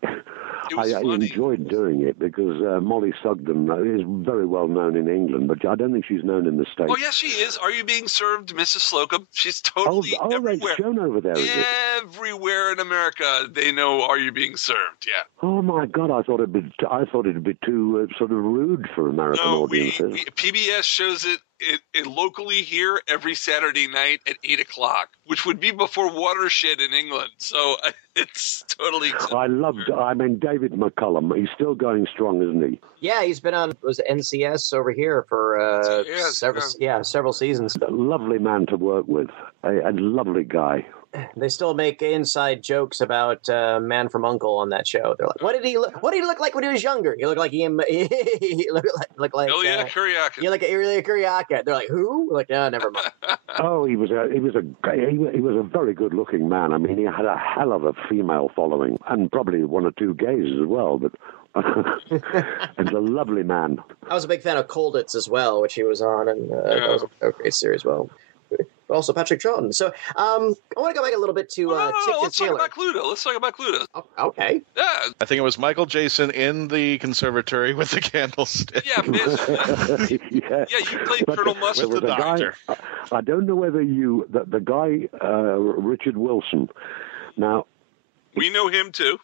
I enjoyed doing it because Molly Sugden is very well known in England, but I don't think she's known in the States. Oh, yes, she is. Are You Being Served, Mrs. Slocum? She's totally everywhere. It's shown over there, is it? Everywhere in America, they know Are You Being Served, yeah. Oh, my God, I thought it'd be too sort of rude for American audiences. PBS shows it locally here every Saturday night at 8 o'clock, which would be before Watershed in England. So it's totally acceptable. David McCullum, he's still going strong, isn't he? Yeah, he's been on NCS over here for several seasons. A lovely man to work with, a lovely guy. They still make inside jokes about Man from U.N.C.L.E. on that show. They're like, what did he look like when he was younger? He looked like he looked like Ilya Kuryakin. Yeah, like Ilya Kuryakin. They're like, who? Like, no, never mind. Oh, he was a very good looking man. I mean, he had a hell of a female following, and probably 1 or 2 gays as well. But he's a lovely man. I was a big fan of Colditz as well, which he was on, and that was a great series as well. But also Patrick Troughton. So I want to go back a little bit to let's talk about Cluedo. Okay. Yeah. I think it was Michael-Jayston in the conservatory with the candlestick. Yeah, basically. Yeah, you played Colonel Mustard. With the doctor. I don't know whether the guy, Richard Wilson. Now, we know him too.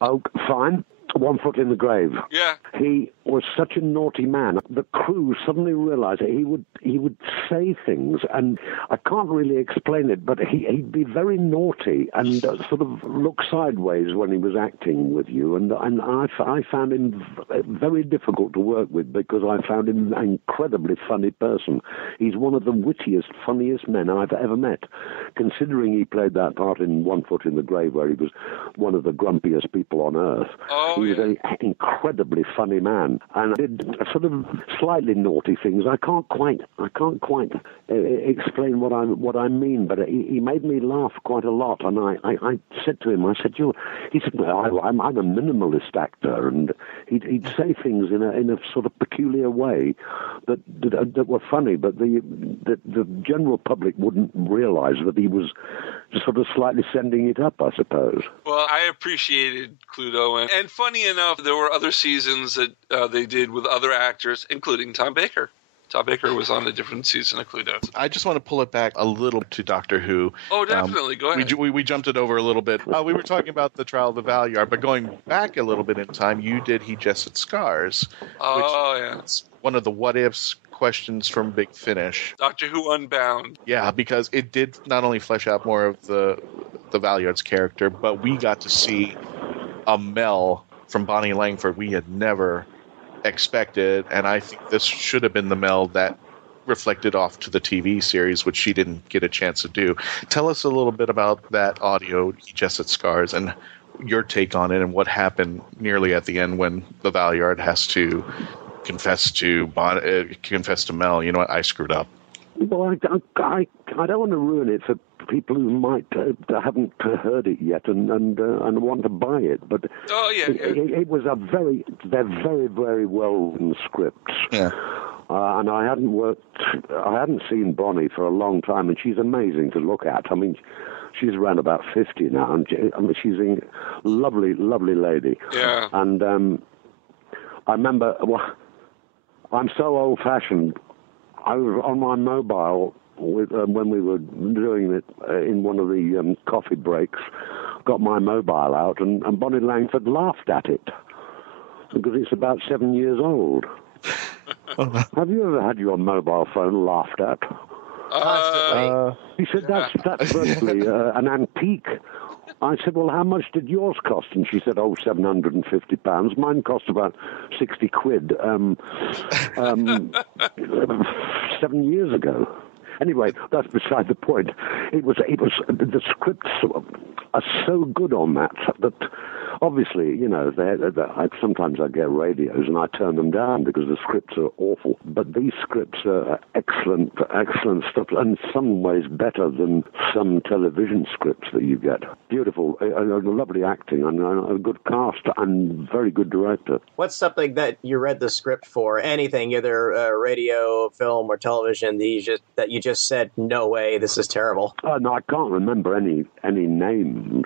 Oh, fine. 1 foot in the grave. Yeah. He was such a naughty man. The crew suddenly realized that he would say things, and I can't really explain it, but he'd be very naughty and sort of look sideways when he was acting with you. And I found him very difficult to work with because I found him an incredibly funny person. He's one of the wittiest, funniest men I've ever met, considering he played that part in 1 foot in the grave where he was one of the grumpiest people on earth. He was an incredibly funny man, and did sort of slightly naughty things. I can't quite explain what I mean, but he made me laugh quite a lot. And I said to him, he said, well, I'm a minimalist actor, and he'd say things in a sort of peculiar way that were funny, but the general public wouldn't realize that he was sort of slightly sending it up, I suppose. Well, I appreciated Cluedo, and funny enough, there were other seasons that they did with other actors, including Tom Baker. Tom Baker was on a different season of Cluedo. I just want to pull it back a little to Doctor Who. Oh, definitely. Go ahead. We jumped it over a little bit. We were talking about the Trial of the Valeyard, but going back a little bit in time, you did He Jested Scars. It's one of the what-ifs questions from Big Finish. Doctor Who Unbound. Yeah, because it did not only flesh out more of the the Valeyard's character, but we got to see a Mel from Bonnie Langford we had never expected, and I think this should have been the Mel that reflected off to the TV series, which she didn't get a chance to do. Tell us a little bit about that audio, He Jested Scars, and your take on it, and what happened nearly at the end when the Valeyard has to confess to Mel, you know what, I screwed up. Well, I don't want to ruin it for people who might haven't heard it yet and want to buy it. But it was they're very, very well written scripts. Yeah. And I hadn't seen Bonnie for a long time, and she's amazing to look at. I mean, she's around about 50 now, and she's a lovely, lovely lady. Yeah. And I remember, I'm so old-fashioned. I was on my mobile when we were doing it in one of the coffee breaks, got my mobile out, and Bonnie Langford laughed at it because it's about 7 years old. Have you ever had your mobile phone laughed at? He said, that's virtually an antique. I said, well, how much did yours cost? And she said, £750. Mine cost about 60 quid 7 years ago. Anyway, that's beside the point. It was the scripts are so good on that obviously, you know, sometimes I get radios and I turn them down because the scripts are awful. But these scripts are excellent stuff, and in some ways better than some television scripts that you get. Beautiful, lovely acting, and a good cast, and very good director. What's something that you read the script for? Anything, either radio, film, or television, that you just said, no way, this is terrible? No, I can't remember any names.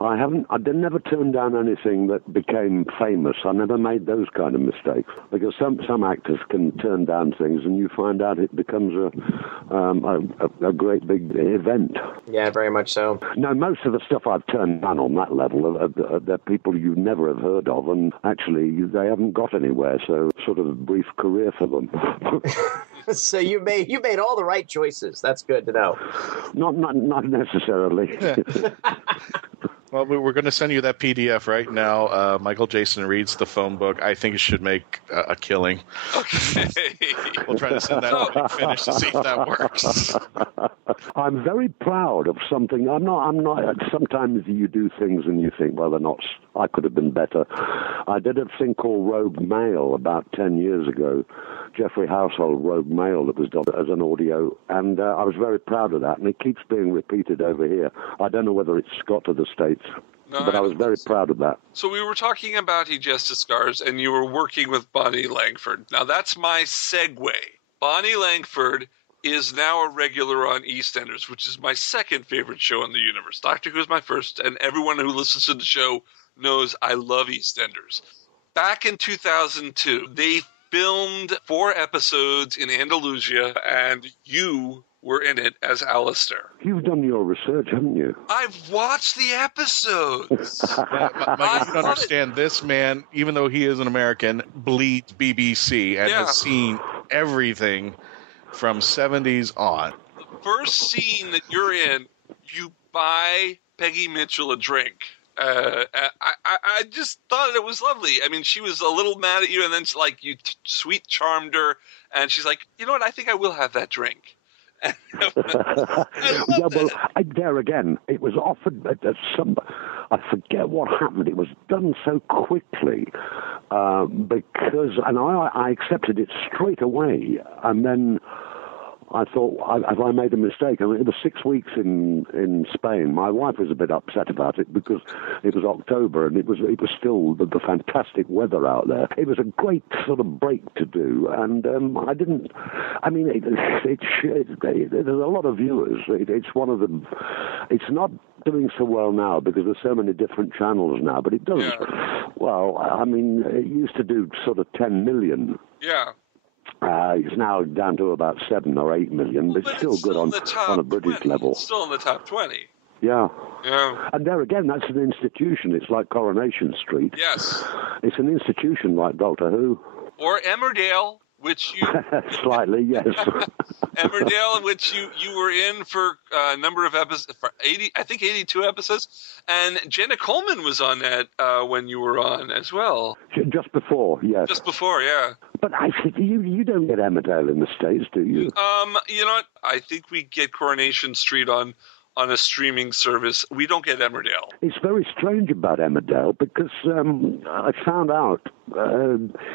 I never turned down anything that became famous. I never made those kind of mistakes, because some actors can turn down things and you find out it becomes a great big event. Yeah, very much so. No, most of the stuff I've turned down on that level they're people you never have heard of, and actually they haven't got anywhere, so sort of a brief career for them. So you made all the right choices. That's good to know. Not necessarily. Yeah. Well, we're going to send you that PDF right now. Michael-Jayston reads the phone book. I think it should make a killing. Okay. We'll try to send that when we finish to see if that works. I'm very proud of something. I'm not. Sometimes you do things and you think, well, they're not. I could have been better. I did a thing called Rogue Mail about 10 years ago. Jeffrey Household Rogue Mail that was done as an audio, and I was very proud of that, and it keeps being repeated over here. I don't know whether it's got to the States, but I was very proud of that. So we were talking about He Jested Scars, and you were working with Bonnie Langford. Now that's my segue. Bonnie Langford is now a regular on EastEnders, which is my second favorite show in the universe. Doctor Who is my first, and everyone who listens to the show knows I love EastEnders. Back in 2002, they filmed 4 episodes in Andalusia, and you were in it as Alistair. You've done your research, haven't you? I've watched the episodes. Mike, you don't understand. This man, even though he is an American, bleeds BBC and has seen everything from 70s on. The first scene that you're in, you buy Peggy Mitchell a drink. I just thought it was lovely. I mean, she was a little mad at you, and then you sweet charmed her, and she's like, you know what? I think I will have that drink. There again, it was offered at some. I forget what happened. It was done so quickly because, and I accepted it straight away, and then I thought, have I made a mistake? I mean, it was 6 weeks in Spain. My wife was a bit upset about it because it was October and it was still the fantastic weather out there. It was a great sort of break to do, and I didn't. I mean, there's a lot of viewers. It's one of them. It's not doing so well now because there's so many different channels now, but it does. Yeah. Well, I mean, it used to do sort of 10 million. Yeah. It's now down to about 7 or 8 million, but it's still good on a British level. It's still in the top 20. Yeah. And there again, that's an institution. It's like Coronation Street. Yes. It's an institution like Doctor Who. Or Emmerdale. which you Slightly, yes. Emmerdale, which you were in for a number of episodes, for 82 episodes, and Jenna Coleman was on that when you were on as well. Just before, yes. Just before, yeah. But I think you don't get Emmerdale in the States, do you? You know what? I think we get Coronation Street on a streaming service. We don't get Emmerdale. It's very strange about Emmerdale because I found out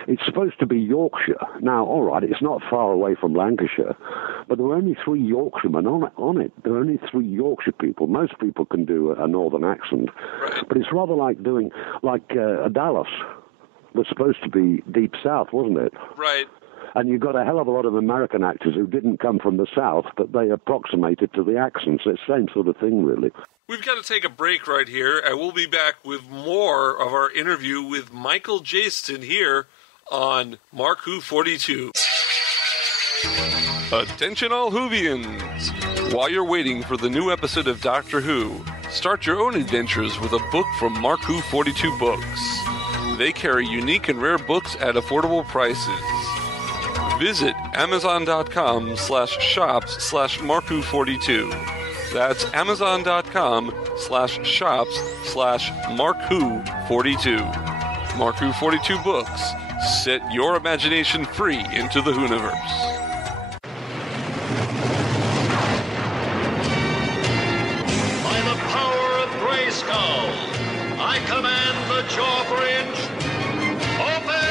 it's supposed to be Yorkshire. Now, all right, it's not far away from Lancashire, but there are only 3 Yorkshiremen on it. There are only 3 Yorkshire people. Most people can do a northern accent, right. But it's rather like doing Dallas was supposed to be deep south, wasn't it? Right. And you got a hell of a lot of American actors who didn't come from the South, but they approximated to the accents. It's the same sort of thing, really. We've got to take a break right here, and we'll be back with more of our interview with Michael-Jayston here on MarkWHO42. Attention all Whovians! While you're waiting for the new episode of Doctor Who, start your own adventures with a book from MarkWHO42 Books. They carry unique and rare books at affordable prices. Visit Amazon.com/shops/MarkWHO42. That's Amazon.com/shops/MarkWHO42. MarkWHO42 Books. Set your imagination free into the Whoniverse. By the power of Grayskull, I command the jaw bridge. Open!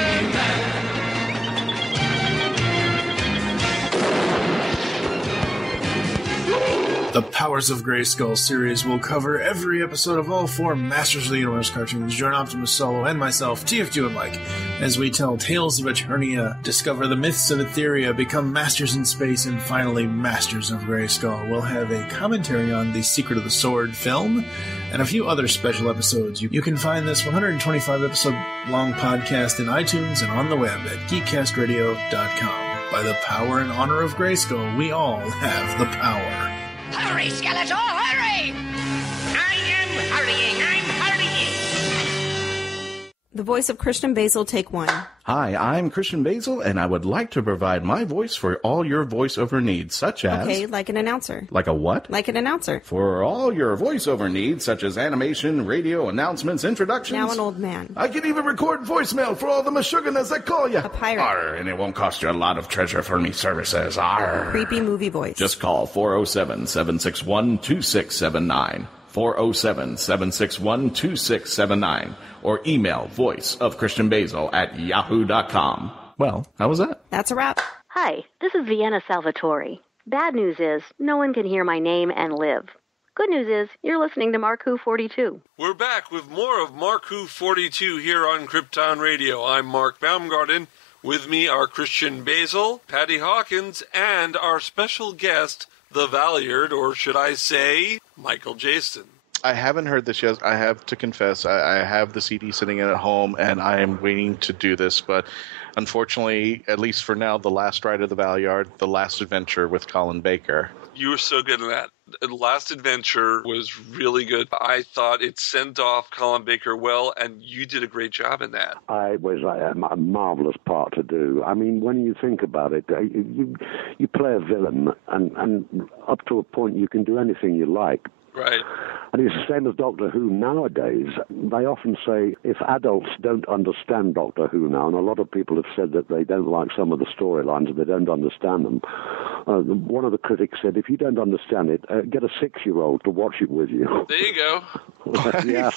The Powers of Grayskull series will cover every episode of all 4 Masters of the Universe cartoons. Join Optimus Solo and myself, TF2 and Mike, as we tell tales of Eternia, discover the myths of Etheria, become masters in space, and finally Masters of Grayskull. We'll have a commentary on the Secret of the Sword film and a few other special episodes. You can find this 125-episode-long podcast in iTunes and on the web at geekcastradio.com. By the power and honor of Grayskull, we all have the power. Hurry, Skeletor, hurry! I am hurrying, I'm hurrying! The voice of Christian-basel, take 1. Hi, I'm Christian-basel, and I would like to provide my voice for all your voiceover needs, such as... Okay, like an announcer. Like a what? Like an announcer. For all your voiceover needs, such as animation, radio, announcements, introductions... Now an old man. I can even record voicemail for all the Meshuggahs that call you. A pirate. Arr, and it won't cost you a lot of treasure for me services. Arr. Creepy movie voice. Just call 407-761-2679. 407-761-2679. Or email voiceofchristian-basel@yahoo.com. Well, how was that? That's a wrap. Hi, this is Vienna Salvatore. Bad news is, no one can hear my name and live. Good news is, you're listening to MarkWHO42. We're back with more of MarkWHO42 here on Krypton-Radio. I'm Mark Baumgarten. With me are Christian-basel, Patty-Hawkins, and our special guest, the Valeyard, or should I say, Michael-Jayston. I haven't heard this yet. I have to confess, I have the CD sitting at home, and I am waiting to do this. But unfortunately, at least for now, The Last Ride of the Valeyard, The Last Adventure with Colin Baker. You were so good in that. The Last Adventure was really good. I thought it sent off Colin Baker well, and you did a great job in that. It was a marvelous part to do. I mean, when you think about it, you play a villain, and up to a point you can do anything you like. Right. And it's the same as Doctor Who nowadays. They often say, if adults don't understand Doctor Who now, and a lot of people have said that they don't like some of the storylines, and they don't understand them. One of the critics said, if you don't understand it, get a 6-year-old to watch it with you. There you go. Yeah.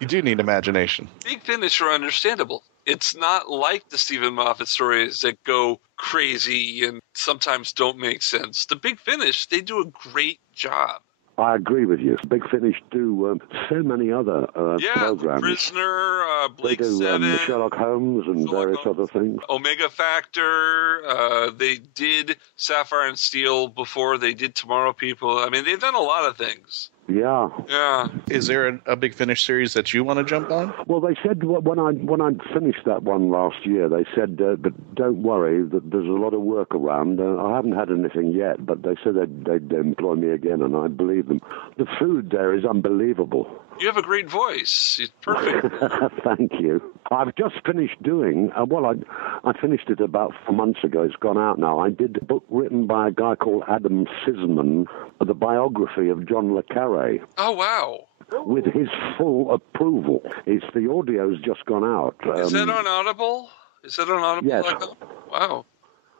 You do need imagination. Big Finish are understandable. It's not like the Stephen Moffat stories that go crazy and sometimes don't make sense. The Big Finish, they do a great job. I agree with you. Big Finish do so many other programs. Prisoner, Blake they do 7. Sherlock Holmes and various other things. Omega Factor. They did Sapphire and Steel before they did Tomorrow People. I mean, they've done a lot of things. Yeah. Yeah. Is there a Big Finish series that you want to jump on? Well, they said when I finished that one last year, they said, but don't worry, that there's a lot of work around. I haven't had anything yet, but they said they'd employ me again, and I believe them. The food there is unbelievable. You have a great voice. It's perfect. Thank you. I've just finished doing, I finished it about 4 months ago. It's gone out now. I did a book written by a guy called Adam Sisman, the biography of John le Carré. Oh, wow. With his full approval. The audio's just gone out. Is that on Audible? Yes. Wow.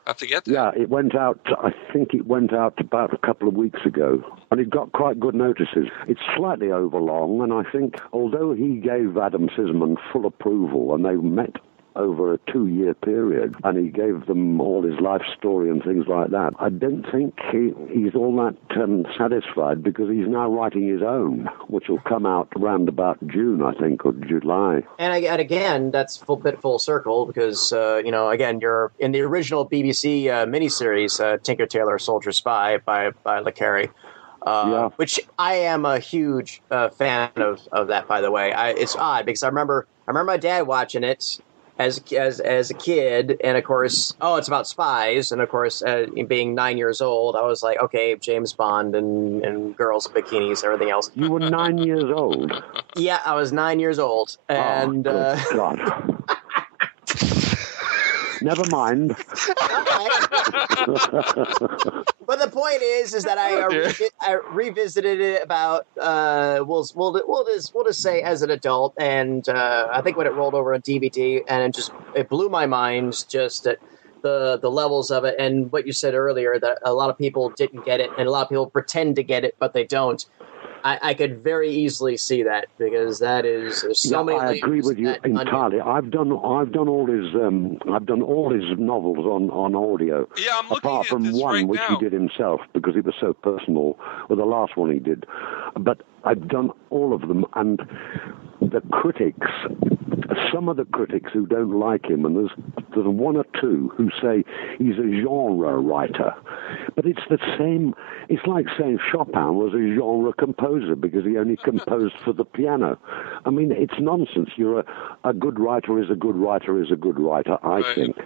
I have to get that. Yeah, it went out, I think it went out about a couple of weeks ago, and it got quite good notices. It's slightly overlong, and I think, although he gave Adam Sisman full approval, and they met over a 2-year period, and he gave them all his life story and things like that, I don't think he's all that satisfied, because he's now writing his own, which will come out around about June, I think, or July. And again, that's full circle, because, again, you're in the original BBC miniseries, Tinker Tailor Soldier Spy by le Carré, which I am a huge fan of that, by the way. It's odd, because I remember my dad watching it as a kid, and of course, it's about spies, and of course, being 9 years old, I was like, okay, James Bond and girls in bikinis, everything else. You were 9 years old? Yeah, I was 9 years old, and good God. Never mind. But the point is that I revisited it about we'll just say as an adult, and I think when it rolled over on DVD, and it blew my mind just at the levels of it, and what you said earlier, that a lot of people didn't get it, and a lot of people pretend to get it, but they don't. I could very easily see that, because there's so many. I agree with you entirely. I've done all his novels on audio. Yeah, I'm looking apart at from this one right which now. he did himself, because it was so personal. Well, the last one he did, but I've done all of them, and the critics. Some of the critics who don't like him, and there's one or two who say he's a genre writer, but it's the same. It's like saying Chopin was a genre composer because he only composed for the piano. I mean, it's nonsense. A good writer is a good writer is a good writer, I think.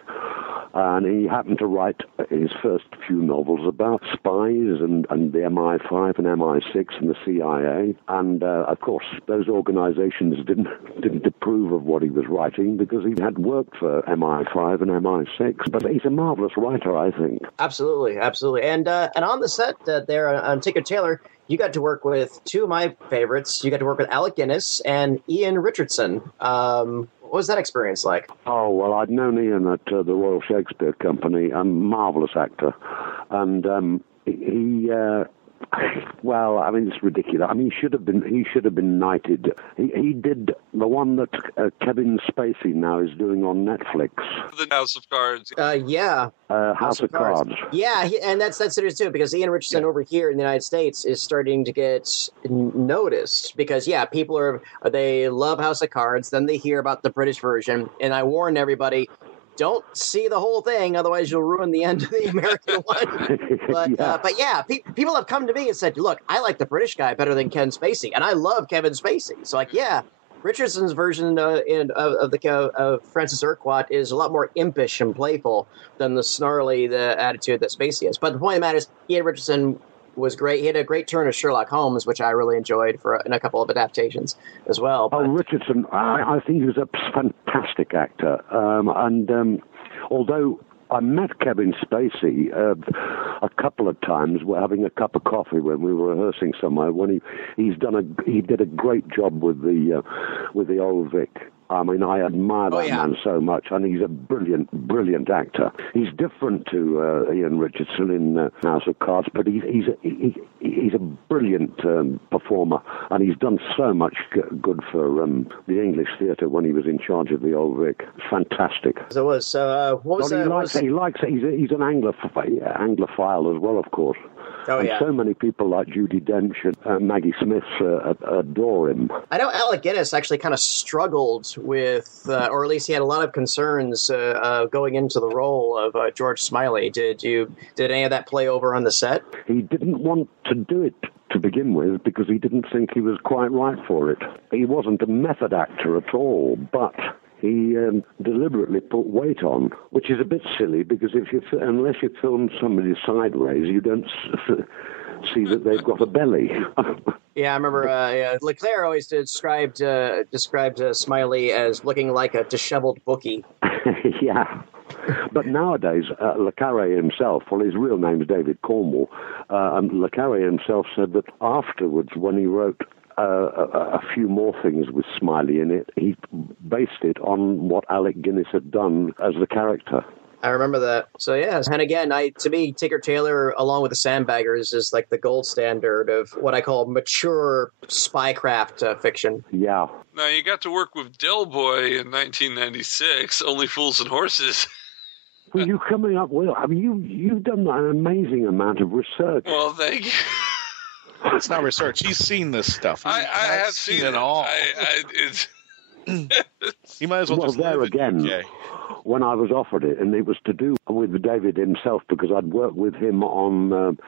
And he happened to write his first few novels about spies and the MI5 and MI6 and the CIA. And, of course, those organizations didn't approve of what he was writing, because he had worked for MI5 and MI6. But he's a marvelous writer, I think. Absolutely, absolutely. And on the set there on Tinker Tailor, you got to work with two of my favorites. You got to work with Alec Guinness and Ian Richardson. What was that experience like? Oh, well, I'd known Ian at the Royal Shakespeare Company, a marvelous actor. And he well, I mean, it's ridiculous. I mean, he should have been knighted. He did the one that Kevin Spacey now is doing on Netflix. The House of Cards. Yeah. House of Cards. Yeah, and that's serious too, because Ian Richardson over here in the United States is starting to get noticed, because people they love House of Cards, then they hear about the British version, and I warned everybody, don't see the whole thing, otherwise you'll ruin the end of the American one. But people have come to me and said, look, I like the British guy better than Ken Spacey, and I love Kevin Spacey. So Richardson's version of Francis Urquhart is a lot more impish and playful than the attitude that Spacey has. But the point of the matter is, Ian Richardson was great. He had a great turn of Sherlock Holmes, which I really enjoyed in a couple of adaptations as well. But Richardson, I think he was a fantastic actor. Although I met Kevin Spacey a couple of times. We're having a cup of coffee when we were rehearsing somewhere. When he did a great job with the old Vic. I mean, I admire that man so much, and he's a brilliant, brilliant actor. He's different to Ian Richardson in House of Cards, but he's a brilliant performer, and he's done so much good for the English theatre when he was in charge of the old Vic. Fantastic. So he's an Anglophile as well, of course. So many people like Judi Dench and Maggie Smith adore him. I know Alec Guinness actually kind of struggled with, or at least he had a lot of concerns going into the role of George Smiley. Did any of that play over on the set? He didn't want to do it to begin with, because he didn't think he was quite right for it. He wasn't a method actor at all, but he deliberately put weight on, which is a bit silly, because unless you film somebody sideways, you don't see that they've got a belly. Yeah, I remember Leclerc always described Smiley as looking like a disheveled bookie. Yeah. But nowadays, Le Carre himself, well, his real name is David Cornwall, and Le Carre himself said that afterwards, when he wrote a few more things with Smiley in it, he based it on what Alec Guinness had done as the character. I remember that. So, yeah. And again, to me, Tinker Tailor, along with the Sandbaggers, is like the gold standard of what I call mature spycraft fiction. Yeah. Now, you got to work with Del Boy in 1996, Only Fools and Horses. Well, you're coming up with... I mean, you've done an amazing amount of research. Well, thank you. It's not research. He's seen this stuff. I have seen it all. You might as well just there live again. Okay. When I was offered it, and it was to do with David himself, because I'd worked with him on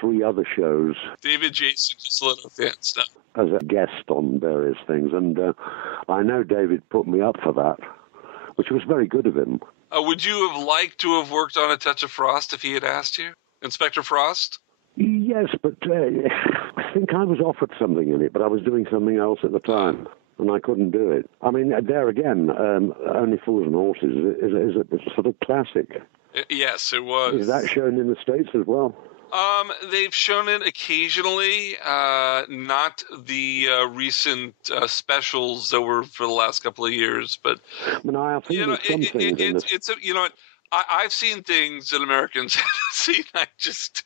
3 other shows. David Jason, just little fan stuff. As a guest on various things, and I know David put me up for that, which was very good of him. Would you have liked to have worked on A Touch of Frost if he had asked you? Inspector Frost? Yes, but I think I was offered something in it, but I was doing something else at the time. And I couldn't do it. I mean, there again, Only Fools and Horses is a sort of classic. Yes, it was. Is that shown in the States as well? They've shown it occasionally, not the recent specials that were for the last couple of years. But I mean, I think there's some things in this. It's you know, I've seen things that Americans haven't seen. I just.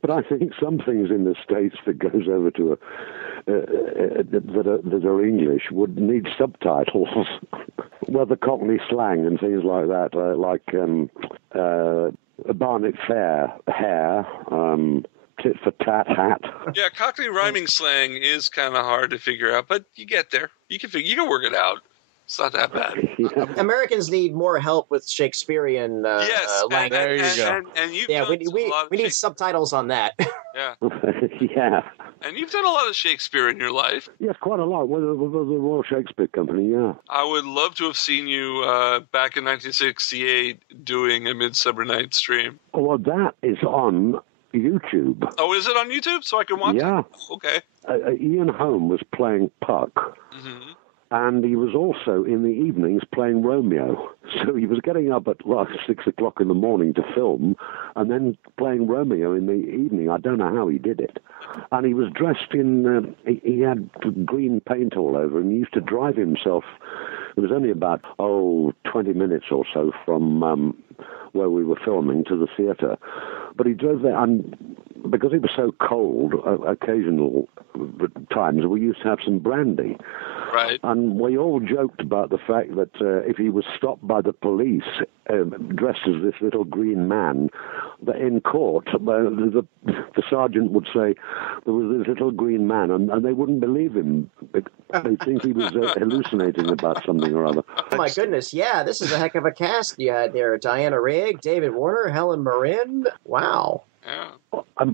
But I think some things in the States that goes over to that are English would need subtitles. Well, the Cockney slang and things like that, like Barnet Fair, hair, tit for tat, hat. Yeah, Cockney rhyming slang is kind of hard to figure out, but you get there. You can work it out. It's not that bad. Yeah. Americans need more help with Shakespearean yes, language. There you go. And you've done we need subtitles on that. Yeah. Yeah. And you've done a lot of Shakespeare in your life. Yes, quite a lot. With the Royal Shakespeare Company, yeah. I would love to have seen you back in 1968 doing A Midsummer Night's Dream. Well, that is on YouTube. Oh, is it on YouTube? So I can watch it? Okay. Ian Holm was playing Puck. Mm-hmm. And he was also, in the evenings, playing Romeo. So he was getting up at 6 o'clock in the morning to film, and then playing Romeo in the evening. I don't know how he did it. And he was dressed in, he had green paint all over, and he used to drive himself. It was only about, 20 minutes or so from where we were filming to the theatre. But he drove there, and because it was so cold, occasional times, we used to have some brandy. Right. And we all joked about the fact that if he was stopped by the police dressed as this little green man, that in court, the sergeant would say there was this little green man, and they wouldn't believe him. They'd think he was hallucinating about something or other. Oh, my goodness. Yeah, this is a heck of a cast you had there. Diana Rigg, David Warner, Helen Mirren. Wow. Yeah.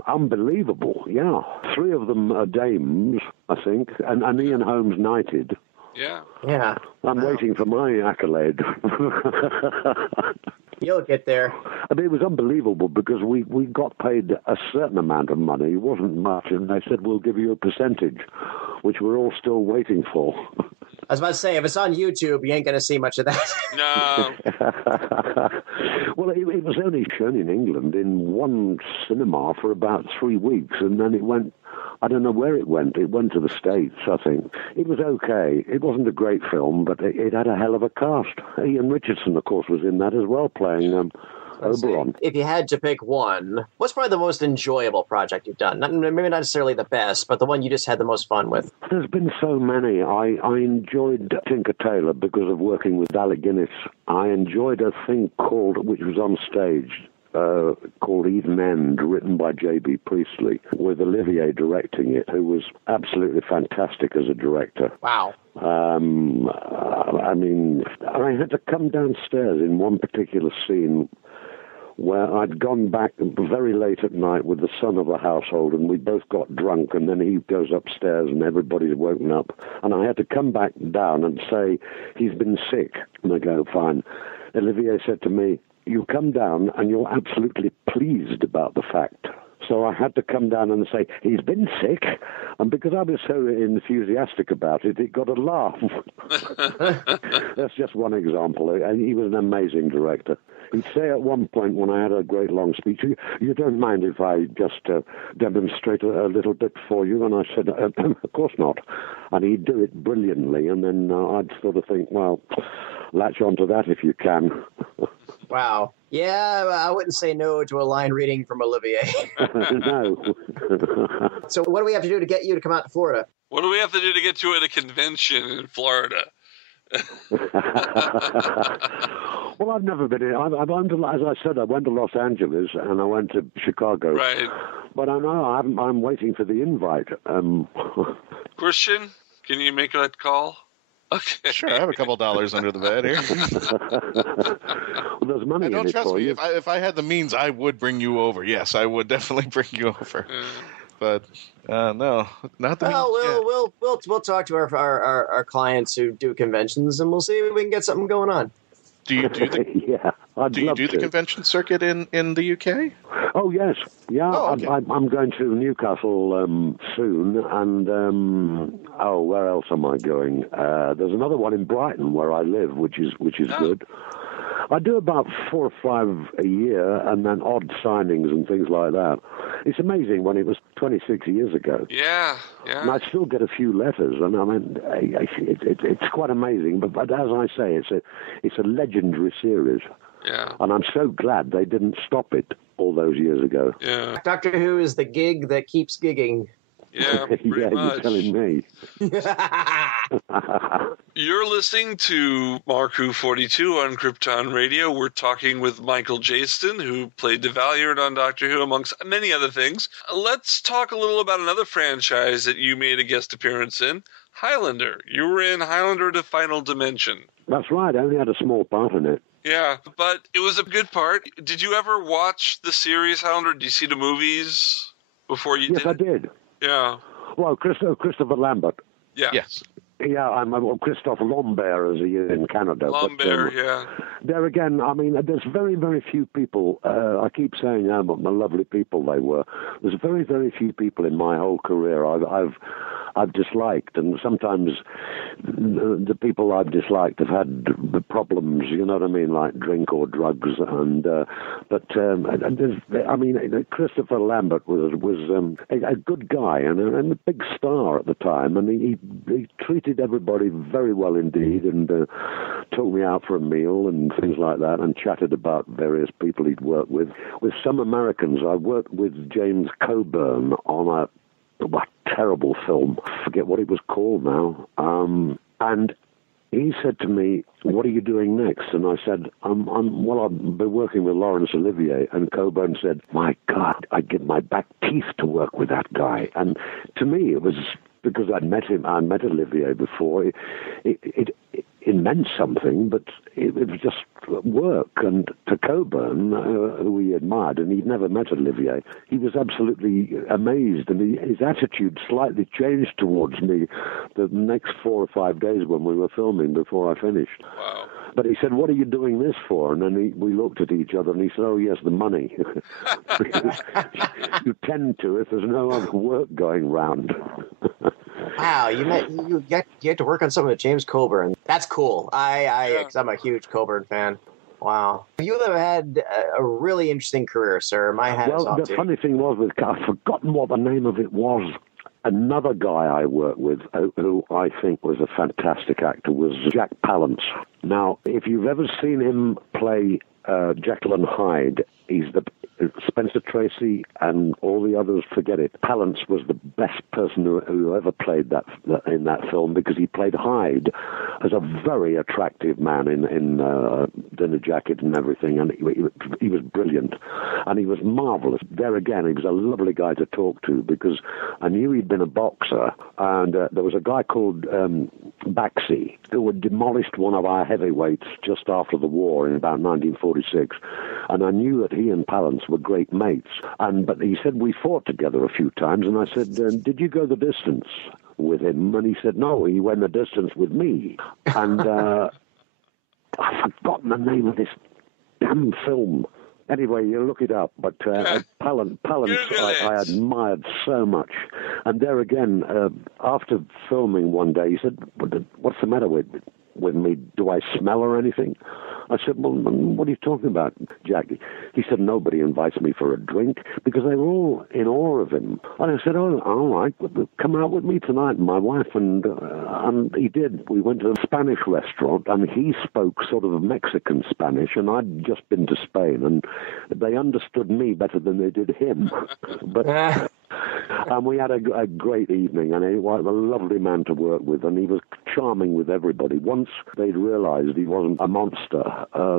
Unbelievable, yeah. 3 of them are dames, I think, and Ian Holmes knighted. Yeah. Yeah. I'm waiting for my accolade. You'll get there. I mean, it was unbelievable because we got paid a certain amount of money. It wasn't much, and they said, we'll give you a percentage, which we're all still waiting for. I was about to say, if it's on YouTube, you ain't going to see much of that. No. Well, it was only shown in England in one cinema for about 3 weeks, and then it went, I don't know where it went. It went to the States, I think. It was okay. It wasn't a great film, but it had a hell of a cast. Ian Richardson, of course, was in that as well, playing Oberon. If you had to pick one, what's probably the most enjoyable project you've done? Maybe not necessarily the best, but the one you just had the most fun with. There's been so many. I enjoyed Tinker Tailor because of working with Alec Guinness. I enjoyed a thing which was on stage, called Eden End, written by J.B. Priestley, with Olivier directing it, who was absolutely fantastic as a director. Wow. I mean, I had to come downstairs in one particular scene where I'd gone back very late at night with the son of the household, and we both got drunk, and then he goes upstairs and everybody's woken up. And I had to come back down and say, he's been sick. And I go, fine. Olivier said to me, you come down and you're absolutely pleased about the fact. So I had to come down and say, he's been sick. And because I was so enthusiastic about it, it got a laugh. That's just one example. And he was an amazing director. He'd say at one point when I had a great long speech, you don't mind if I just demonstrate a little bit for you? And I said, of course not. And he'd do it brilliantly. And then I'd sort of think, well, latch onto that if you can. Wow. Yeah, I wouldn't say no to a line reading from Olivier. No. So what do we have to do to get you to come out to Florida? What do we have to do to get you at a convention in Florida? Well, I've never been in. As I said, I went to Los Angeles and I went to Chicago. Right. But I know I'm waiting for the invite. Christian, can you make that call? Okay. Sure, I have a couple dollars under the bed here. Well, there's money in it. Don't trust for me. you. If I had the means, I would bring you over. Yes, I would definitely bring you over. But no, not the means. We'll talk to our clients who do conventions, and we'll see if we can get something going on. Do you do the the convention circuit in the UK? Oh yes, yeah. Oh, okay. I'm going to Newcastle soon, and where else am I going? There's another one in Brighton where I live, which is good. I do about 4 or 5 a year, and then odd signings and things like that. It's amazing when it was 26 years ago. Yeah. And I still get a few letters, and I mean, it's quite amazing. But as I say, it's a legendary series. Yeah. And I'm so glad they didn't stop it all those years ago. Yeah. Doctor Who is the gig that keeps gigging. Yeah, pretty much. You're telling me. You're listening to MarkWHO42 on Krypton Radio. We're talking with Michael-Jayston, who played the Valeyard on Doctor Who, amongst many other things. Let's talk a little about another franchise that you made a guest appearance in, Highlander. You were in Highlander: The Final Dimension. That's right. I only had a small part in it. Yeah, but it was a good part. Did you ever watch the series Highlander? Did you see the movies before you did? Yes, I did. Yeah. Well, Christopher Lambert. Yeah. Yes. Yeah, I'm Christophe Lambert, as he is in Canada. Lambert, yeah. There again, I mean, there's very, very few people. I keep saying how lovely people they were. There's very, very few people in my whole career I've disliked, and sometimes the people I've disliked have had problems, you know what I mean, like drink or drugs. I mean, Christopher Lambert was a good guy and a big star at the time, and he treated everybody very well indeed, and took me out for a meal and things like that, and chatted about various people he'd worked with. With some Americans, I worked with James Coburn on a terrible film. I forget what it was called now. And he said to me, "What are you doing next?" And I said, I'll be working with Laurence Olivier." And Coburn said, "My God, I'd give my back teeth to work with that guy." And to me, it was because I'd met him. I met Olivier before. It meant something, but it was just work. And to Coburn, who he admired, and he'd never met Olivier, he was absolutely amazed, and his attitude slightly changed towards me the next 4 or 5 days when we were filming before I finished. Wow. But he said, "What are you doing this for?" And then we looked at each other, and he said, "Oh, yes, the money." You tend to if there's no other work going round. Wow, you get to work on something with James Coburn. That's cool. Cause I'm a huge Coburn fan. Wow. You have had a really interesting career, sir. My hat is off to you. The funny thing was, I've forgotten what the name of it was. Another guy I worked with, who I think was a fantastic actor, was Jack Palance. Now, if you've ever seen him play Jekyll and Hyde, he's the Spencer Tracy and all the others, forget it. Palance was the best person who ever played that in that film, because he played Hyde as a very attractive man in dinner jacket and everything, and he was brilliant, and he was marvelous. There again, he was a lovely guy to talk to, because I knew he'd been a boxer, and there was a guy called Baxi who had demolished one of our heavyweights just after the war in about 1946, and I knew that he and Palance were great mates. But he said we fought together a few times, and I said, "Did you go the distance with him?" And he said, "No, he went the distance with me." And I've forgotten the name of this damn film. Anyway, you look it up, but Palance I admired so much. And there again, after filming one day, he said, "What's the matter with me? Do I smell or anything?" I said, "Well, what are you talking about, Jackie?" He said, "Nobody invites me for a drink," because they were all in awe of him. And I said, "Oh, all right, come out with me tonight, my wife." And he did. We went to a Spanish restaurant, and he spoke sort of Mexican Spanish, and I'd just been to Spain, and they understood me better than they did him. But and we had a great evening, and he was a lovely man to work with, and he was charming with everybody. Once they'd realized he wasn't a monster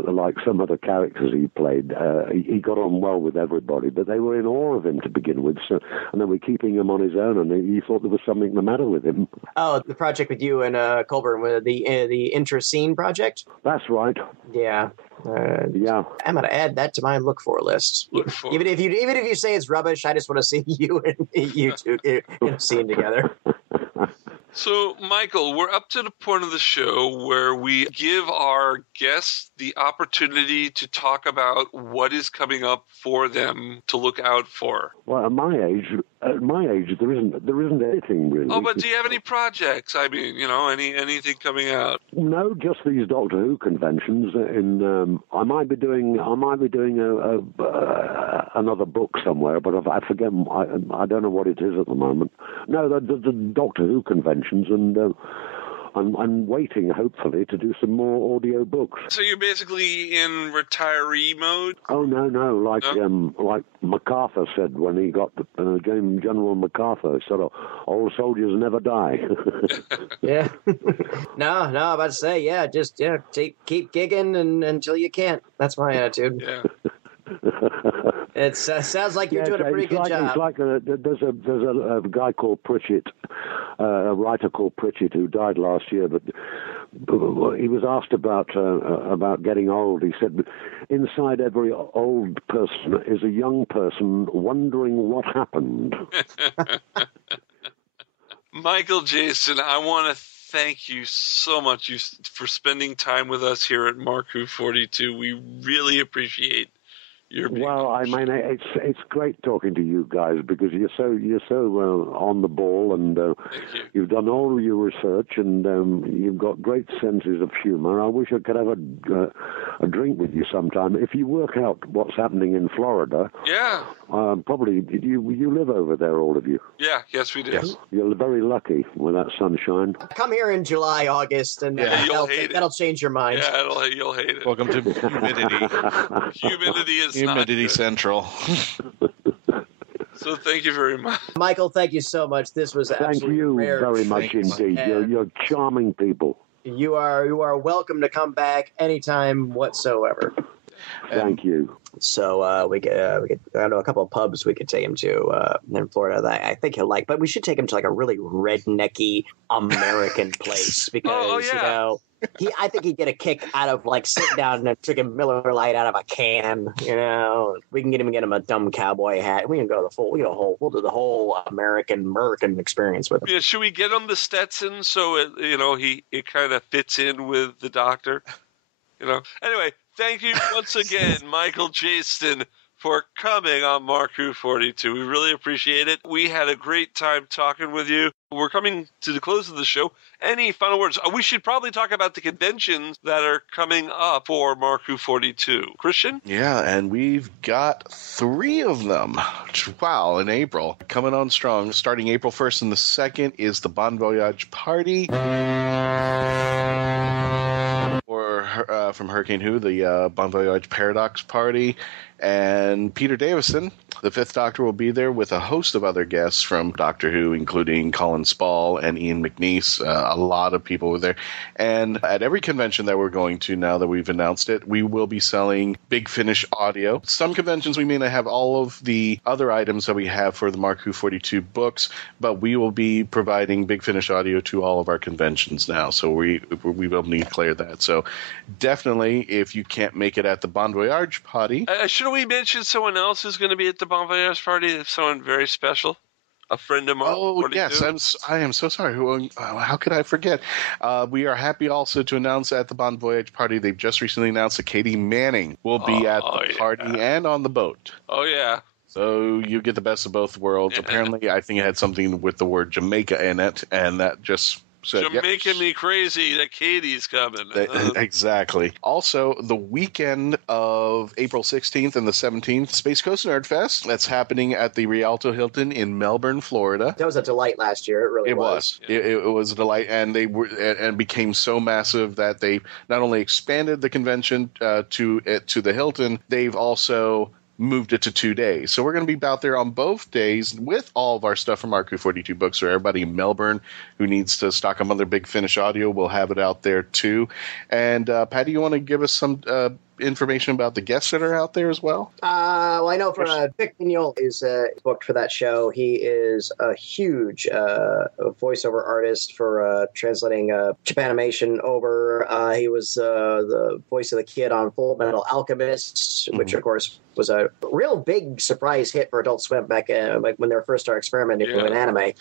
like some other characters he played, he got on well with everybody, but they were in awe of him to begin with, so, and they were keeping him on his own, and he thought there was something the matter with him. Oh, the project with you and Colburn, with the intra-scene project? That's right. Yeah. Yeah, I'm gonna add that to my look for list. Even if you say it's rubbish, I just want to see you and you two in a scene together. So, Michael, we're up to the point of the show where we give our guests the opportunity to talk about what is coming up for them to look out for. Well, at my age, there isn't anything really. Oh, but do you have any projects? I mean, anything coming out? No, just these Doctor Who conventions. I might be doing another book somewhere, but I forget. I don't know what it is at the moment. No, the Doctor Who conventions, and I'm waiting, hopefully, to do some more audio books. So you're basically in retiree mode? Oh, no. Like MacArthur said when he got General MacArthur said, "Old soldiers never die." Yeah. No, I'm about to say, keep gigging until you can't. That's my attitude. Yeah. It sounds like you're doing a pretty good job. It's like there's a guy called Pritchett, a writer called Pritchett, who died last year, but he was asked about getting old. He said, "Inside every old person is a young person wondering what happened." Michael-Jayston, I want to thank you so much for spending time with us here at MarkWHO42. We really appreciate Well, I mean, it's great talking to you guys because you're so on the ball, and you've done all your research, and you've got great senses of humor. I wish I could have a drink with you sometime. If you work out what's happening in Florida, probably you live over there, all of you. Yeah, yes, we do. Yes. You're very lucky with that sunshine. Come here in July, August, and that'll change your mind. Yeah, you'll hate it. Welcome to humidity. Humidity is Humidity Central. So thank you very much. Michael, thank you so much. This was Thank you very much indeed. You're charming people. You are welcome to come back anytime whatsoever. Thank you. So we could I know a couple of pubs we could take him to in Florida that I think he'll like, but we should take him to like a really rednecky American place because I think he'd get a kick out of like sitting down and drinking Miller Lite out of a can. We can get him a dumb cowboy hat. We can go we'll do the whole American experience with him. Yeah, should we get him the Stetson so it kind of fits in with the Doctor? Anyway. Thank you once again, Michael-Jayston, for coming on MarkWHO42. We really appreciate it. We had a great time talking with you. We're coming to the close of the show. Any final words? We should probably talk about the conventions that are coming up for MarkWHO42. Christian? Yeah, and we've got 3 of them. Wow, in April. Coming on strong. Starting April 1st and the 2nd is the Bon Voyage Party. From Hurricane Who, the Bon Voyage Paradox Party, and Peter Davison, the 5th Doctor, will be there with a host of other guests from Doctor Who, including Colin Spall and Ian McNeice. A lot of people were there. And at every convention that we're going to, now that we've announced it, we will be selling Big Finish audio. Some conventions we may not have all of the other items that we have for the MarkWHO42 books, but we will be providing Big Finish audio to all of our conventions now. So we will need to clear that. So definitely, if you can't make it at the Bon Voyage Party... should we mention someone else who's going to be at the Bon Voyage Party? Someone very special? a friend of Mark. Oh, 42. yes. I am so sorry. How could I forget? We are happy also to announce at the Bon Voyage party, they've just recently announced that Katie Manning will be at the party and on the boat. Oh, yeah. So you get the best of both worlds. Apparently, I think it had something with the word Jamaica in it, and that just said, You're making me crazy that Katie's coming. Exactly. Also, the weekend of April 16th and the 17th, Space Coast Nerd Fest. That's happening at the Rialto Hilton in Melbourne, Florida. That was a delight last year. It really was. It was a delight, and it became so massive that they not only expanded the convention to the Hilton, they've also moved it to 2 days. So we're going to be out there on both days with all of our stuff from MarkWHO42 Books. So everybody in Melbourne who needs to stock up on their Big Finish audio, we'll have it out there too. And Patty, you want to give us some information about the guests that are out there as well? Well, I know Vic Pignol is booked for that show. He is a huge voiceover artist for translating Japanimation over. He was the voice of the kid on Full Metal Alchemist, which of course was a real big surprise hit for Adult Swim back when they were first started experimenting with anime.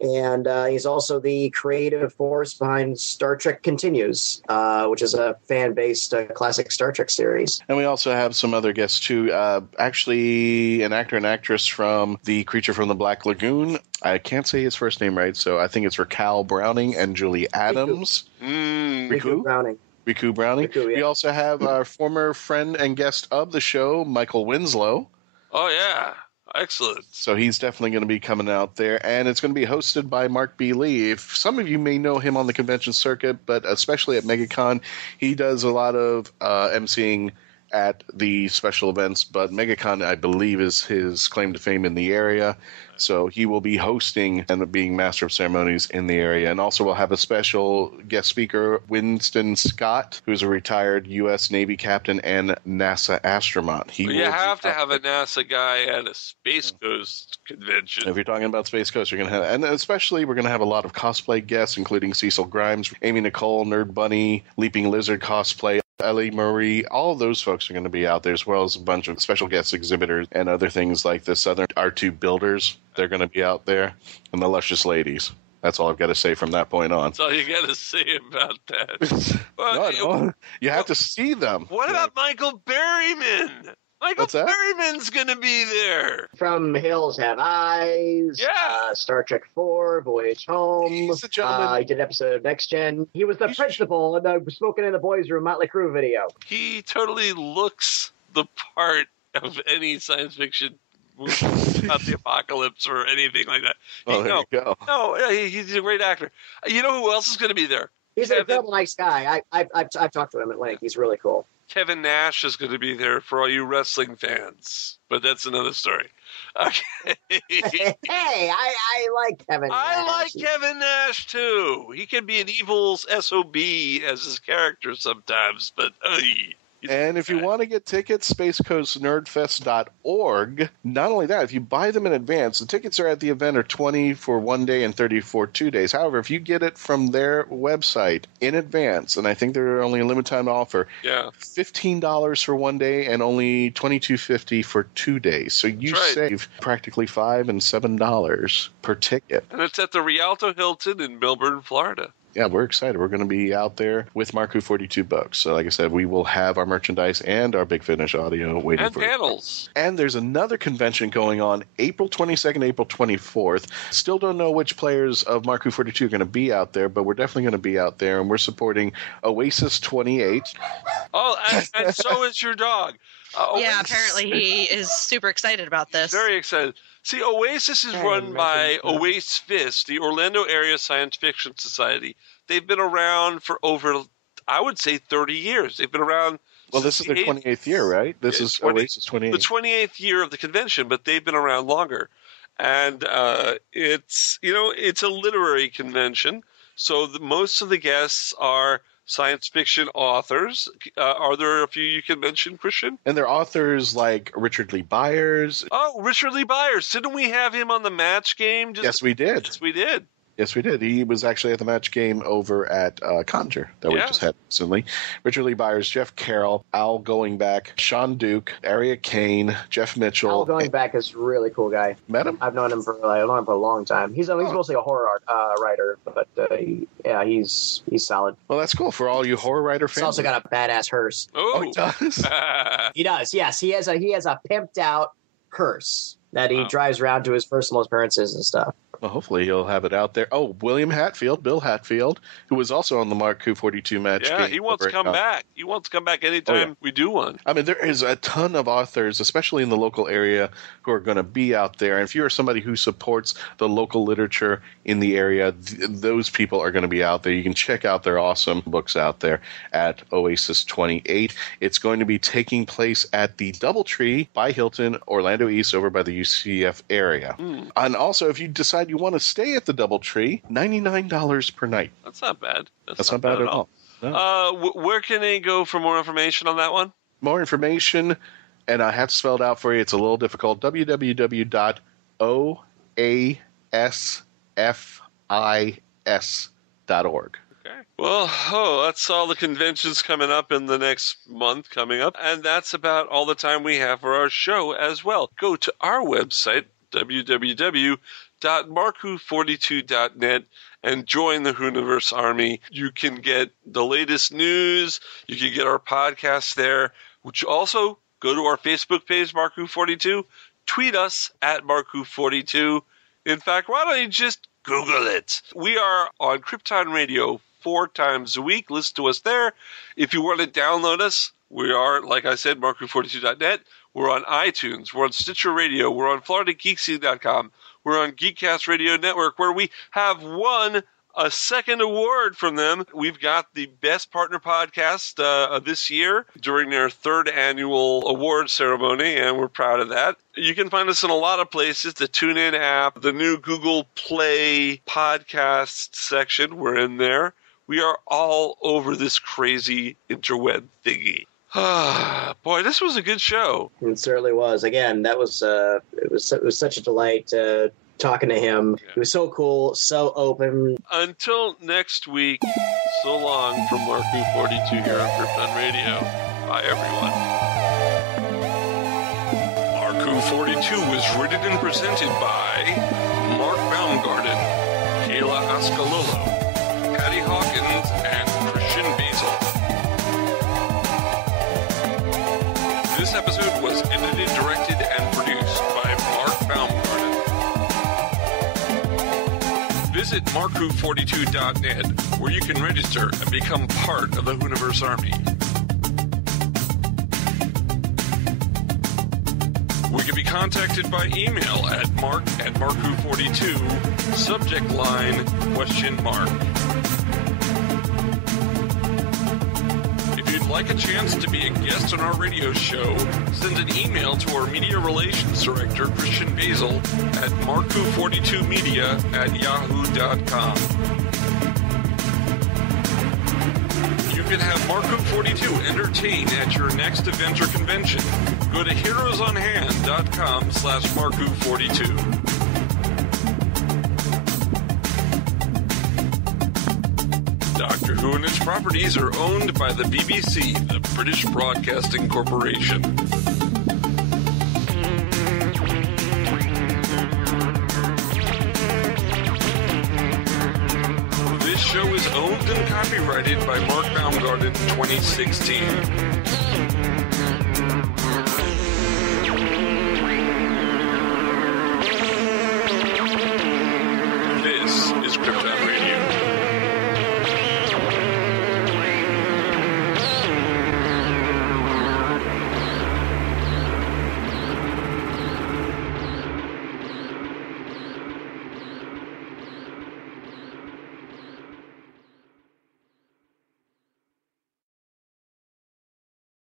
And he's also the creative force behind Star Trek Continues, which is a fan-based classic Star Trek series. And we also have some other guests, too. Actually, an actor and actress from The Creature from the Black Lagoon. I can't say his first name right, so I think it's Raquel Browning and Julie Adams. Riku Browning. Riku Browning. Riku, yeah. We also have our former friend and guest of the show, Michael Winslow. Oh, yeah. Excellent. So he's definitely going to be coming out there, and it's going to be hosted by Mark B. Lee. If some of you may know him on the convention circuit, but especially at MegaCon, he does a lot of emceeing at the special events, but MegaCon, I believe, is his claim to fame in the area. So he will be hosting and being master of ceremonies in the area. And also we'll have a special guest speaker, Winston Scott, who's a retired U.S. Navy captain and NASA astronaut. You have to have a NASA guy at a Space Coast convention. If you're talking about Space Coast, you're going to have, and especially we're going to have a lot of cosplay guests, including Cecil Grimes, Amy Nicole, Nerd Bunny, Leaping Lizard cosplay, Ellie Marie, all of those folks are going to be out there, as well as a bunch of special guest exhibitors and other things like the Southern R2 builders. They're going to be out there, and the Luscious Ladies. That's all I've got to say from that point on. That's all you got to say about that. No, you have to see them. What about Michael Berryman? What's that? Berryman's going to be there. From Hills Have Eyes, Star Trek 4, Voyage Home. He's a gentleman. He did an episode of Next Gen. He was the principal in the Smoking in the Boys Room Motley Crue video. He totally looks the part of any science fiction movie about the apocalypse or anything like that. Oh, there you go. No, he's a great actor. You know who else is going to be there? He's a real nice guy. I've talked to him at length. He's really cool. Kevin Nash is going to be there for all you wrestling fans, but that's another story. Okay. Hey, I like Kevin Nash. I like Kevin Nash, too. He can be an evil SOB as his character sometimes, but and if you want to get tickets, spacecoastnerdfest.org. Not only that, if you buy them in advance, the tickets are at the event are $20 for 1 day and $30 for 2 days. However, if you get it from their website in advance, and I think they're only a limited time offer, $15 for 1 day and only $22.50 for 2 days. So you save practically $5 and $7 per ticket. And it's at the Rialto Hilton in Melbourne, Florida. Yeah, we're excited. We're going to be out there with MarkWHO42 Books. So like I said, we will have our merchandise and our Big Finish audio waiting and for panels. And there's another convention going on April 22nd, April 24th. Still don't know which players of MarkWHO42 are going to be out there, but we're definitely going to be out there, and we're supporting Oasis 28. Oh, and so is your dog. Yeah, apparently he is super excited about this. Very excited. See, Oasis is run by Oasis Fist, the Orlando Area Science Fiction Society. They've been around for over, I would say, 30 years. They've been around. Well, this is their 28th year, right? This is Oasis 28th. The 28th year of the convention, but they've been around longer. And it's a literary convention. So most of the guests are science fiction authors. Are there a few you can mention, Christian? And they're authors like Richard Lee Byers. Oh, Richard Lee Byers. Didn't we have him on the Match Game? Yes, we did. Yes, we did. Yes, we did. He was actually at the match game over at Conjure that we just had recently. Richard Lee Byers, Jeff Carroll, Al Going Back, Sean Duke, Aria Kane, Jeff Mitchell. Al Going Back is a really cool guy. Met him? I've known him for a long time. He's mostly a horror writer, but he's solid. Well, that's cool for all you horror writer fans. He's also got a badass hearse. Oh, he does? He does, yes. He has a pimped out hearse that he drives around to his personal appearances and stuff. Well, hopefully he'll have it out there. Oh, William Hatfield, Bill Hatfield, who was also on the MarkWHO42 match. Yeah, he wants to come back. He wants to come back anytime we do one. I mean, there is a ton of authors, especially in the local area, who are going to be out there. And if you're somebody who supports the local literature in the area, those people are going to be out there. You can check out their awesome books out there at Oasis 28. It's going to be taking place at the Doubletree by Hilton, Orlando East, over by the UCF area. And also, if you decide you want to stay at the Doubletree, $99 per night. That's not bad. That's not bad at all. No. Where can they go for more information on that one? More information, and I have to spell it out for you. It's a little difficult. www.oasfis.org. Okay. Well, that's all the conventions coming up in the next month coming up. And that's about all the time we have for our show as well. Go to our website, www.markwho42.net, and join the Whoniverse Army. You can get the latest news. You can get our podcast there, which also go to our Facebook page, MarkWHO42. Tweet us at MarkWHO42. In fact, why don't you just Google it? We are on Krypton-Radio 4 times a week. Listen to us there. If you want to download us, we are, like I said, MarkWHO42.net. We're on iTunes. We're on Stitcher Radio. We're on FloridaGeeksy.com. We're on Geekcast Radio Network, where we have won a second award from them. We've got the Best Partner Podcast of this year during their 3rd annual award ceremony, and we're proud of that. You can find us in a lot of places, the TuneIn app, the new Google Play podcast section. We're in there. We are all over this crazy interweb thingy. Boy, this was a good show. It certainly was. Again, that was it was such a delight talking to him. Yeah. He was so cool, so open. Until next week, so long from MarkWHO42 here on Krypton Radio. Bye, everyone. MarkWHO42 is written and presented by Mark Baumgarten, Kayla-Ascolillo, Patty-Hawkins, and Christian-basel. This episode was edited, directed, and produced by Mark Baumgarten. Visit MarkWHO42.net, where you can register and become part of the Whoniverse Army. We can be contacted by email at mark@markwho42, subject line, ? If you'd like a chance to be a guest on our radio show, send an email to our media relations director, Christian-basel, at markwho42media@yahoo.com. You can have MarkWHO42 entertain at your next event or convention. Go to heroesonhand.com/MarkWHO42. Doctor Who and its properties are owned by the BBC, the British Broadcasting Corporation. This show is owned and copyrighted by Mark Baumgarten 2016.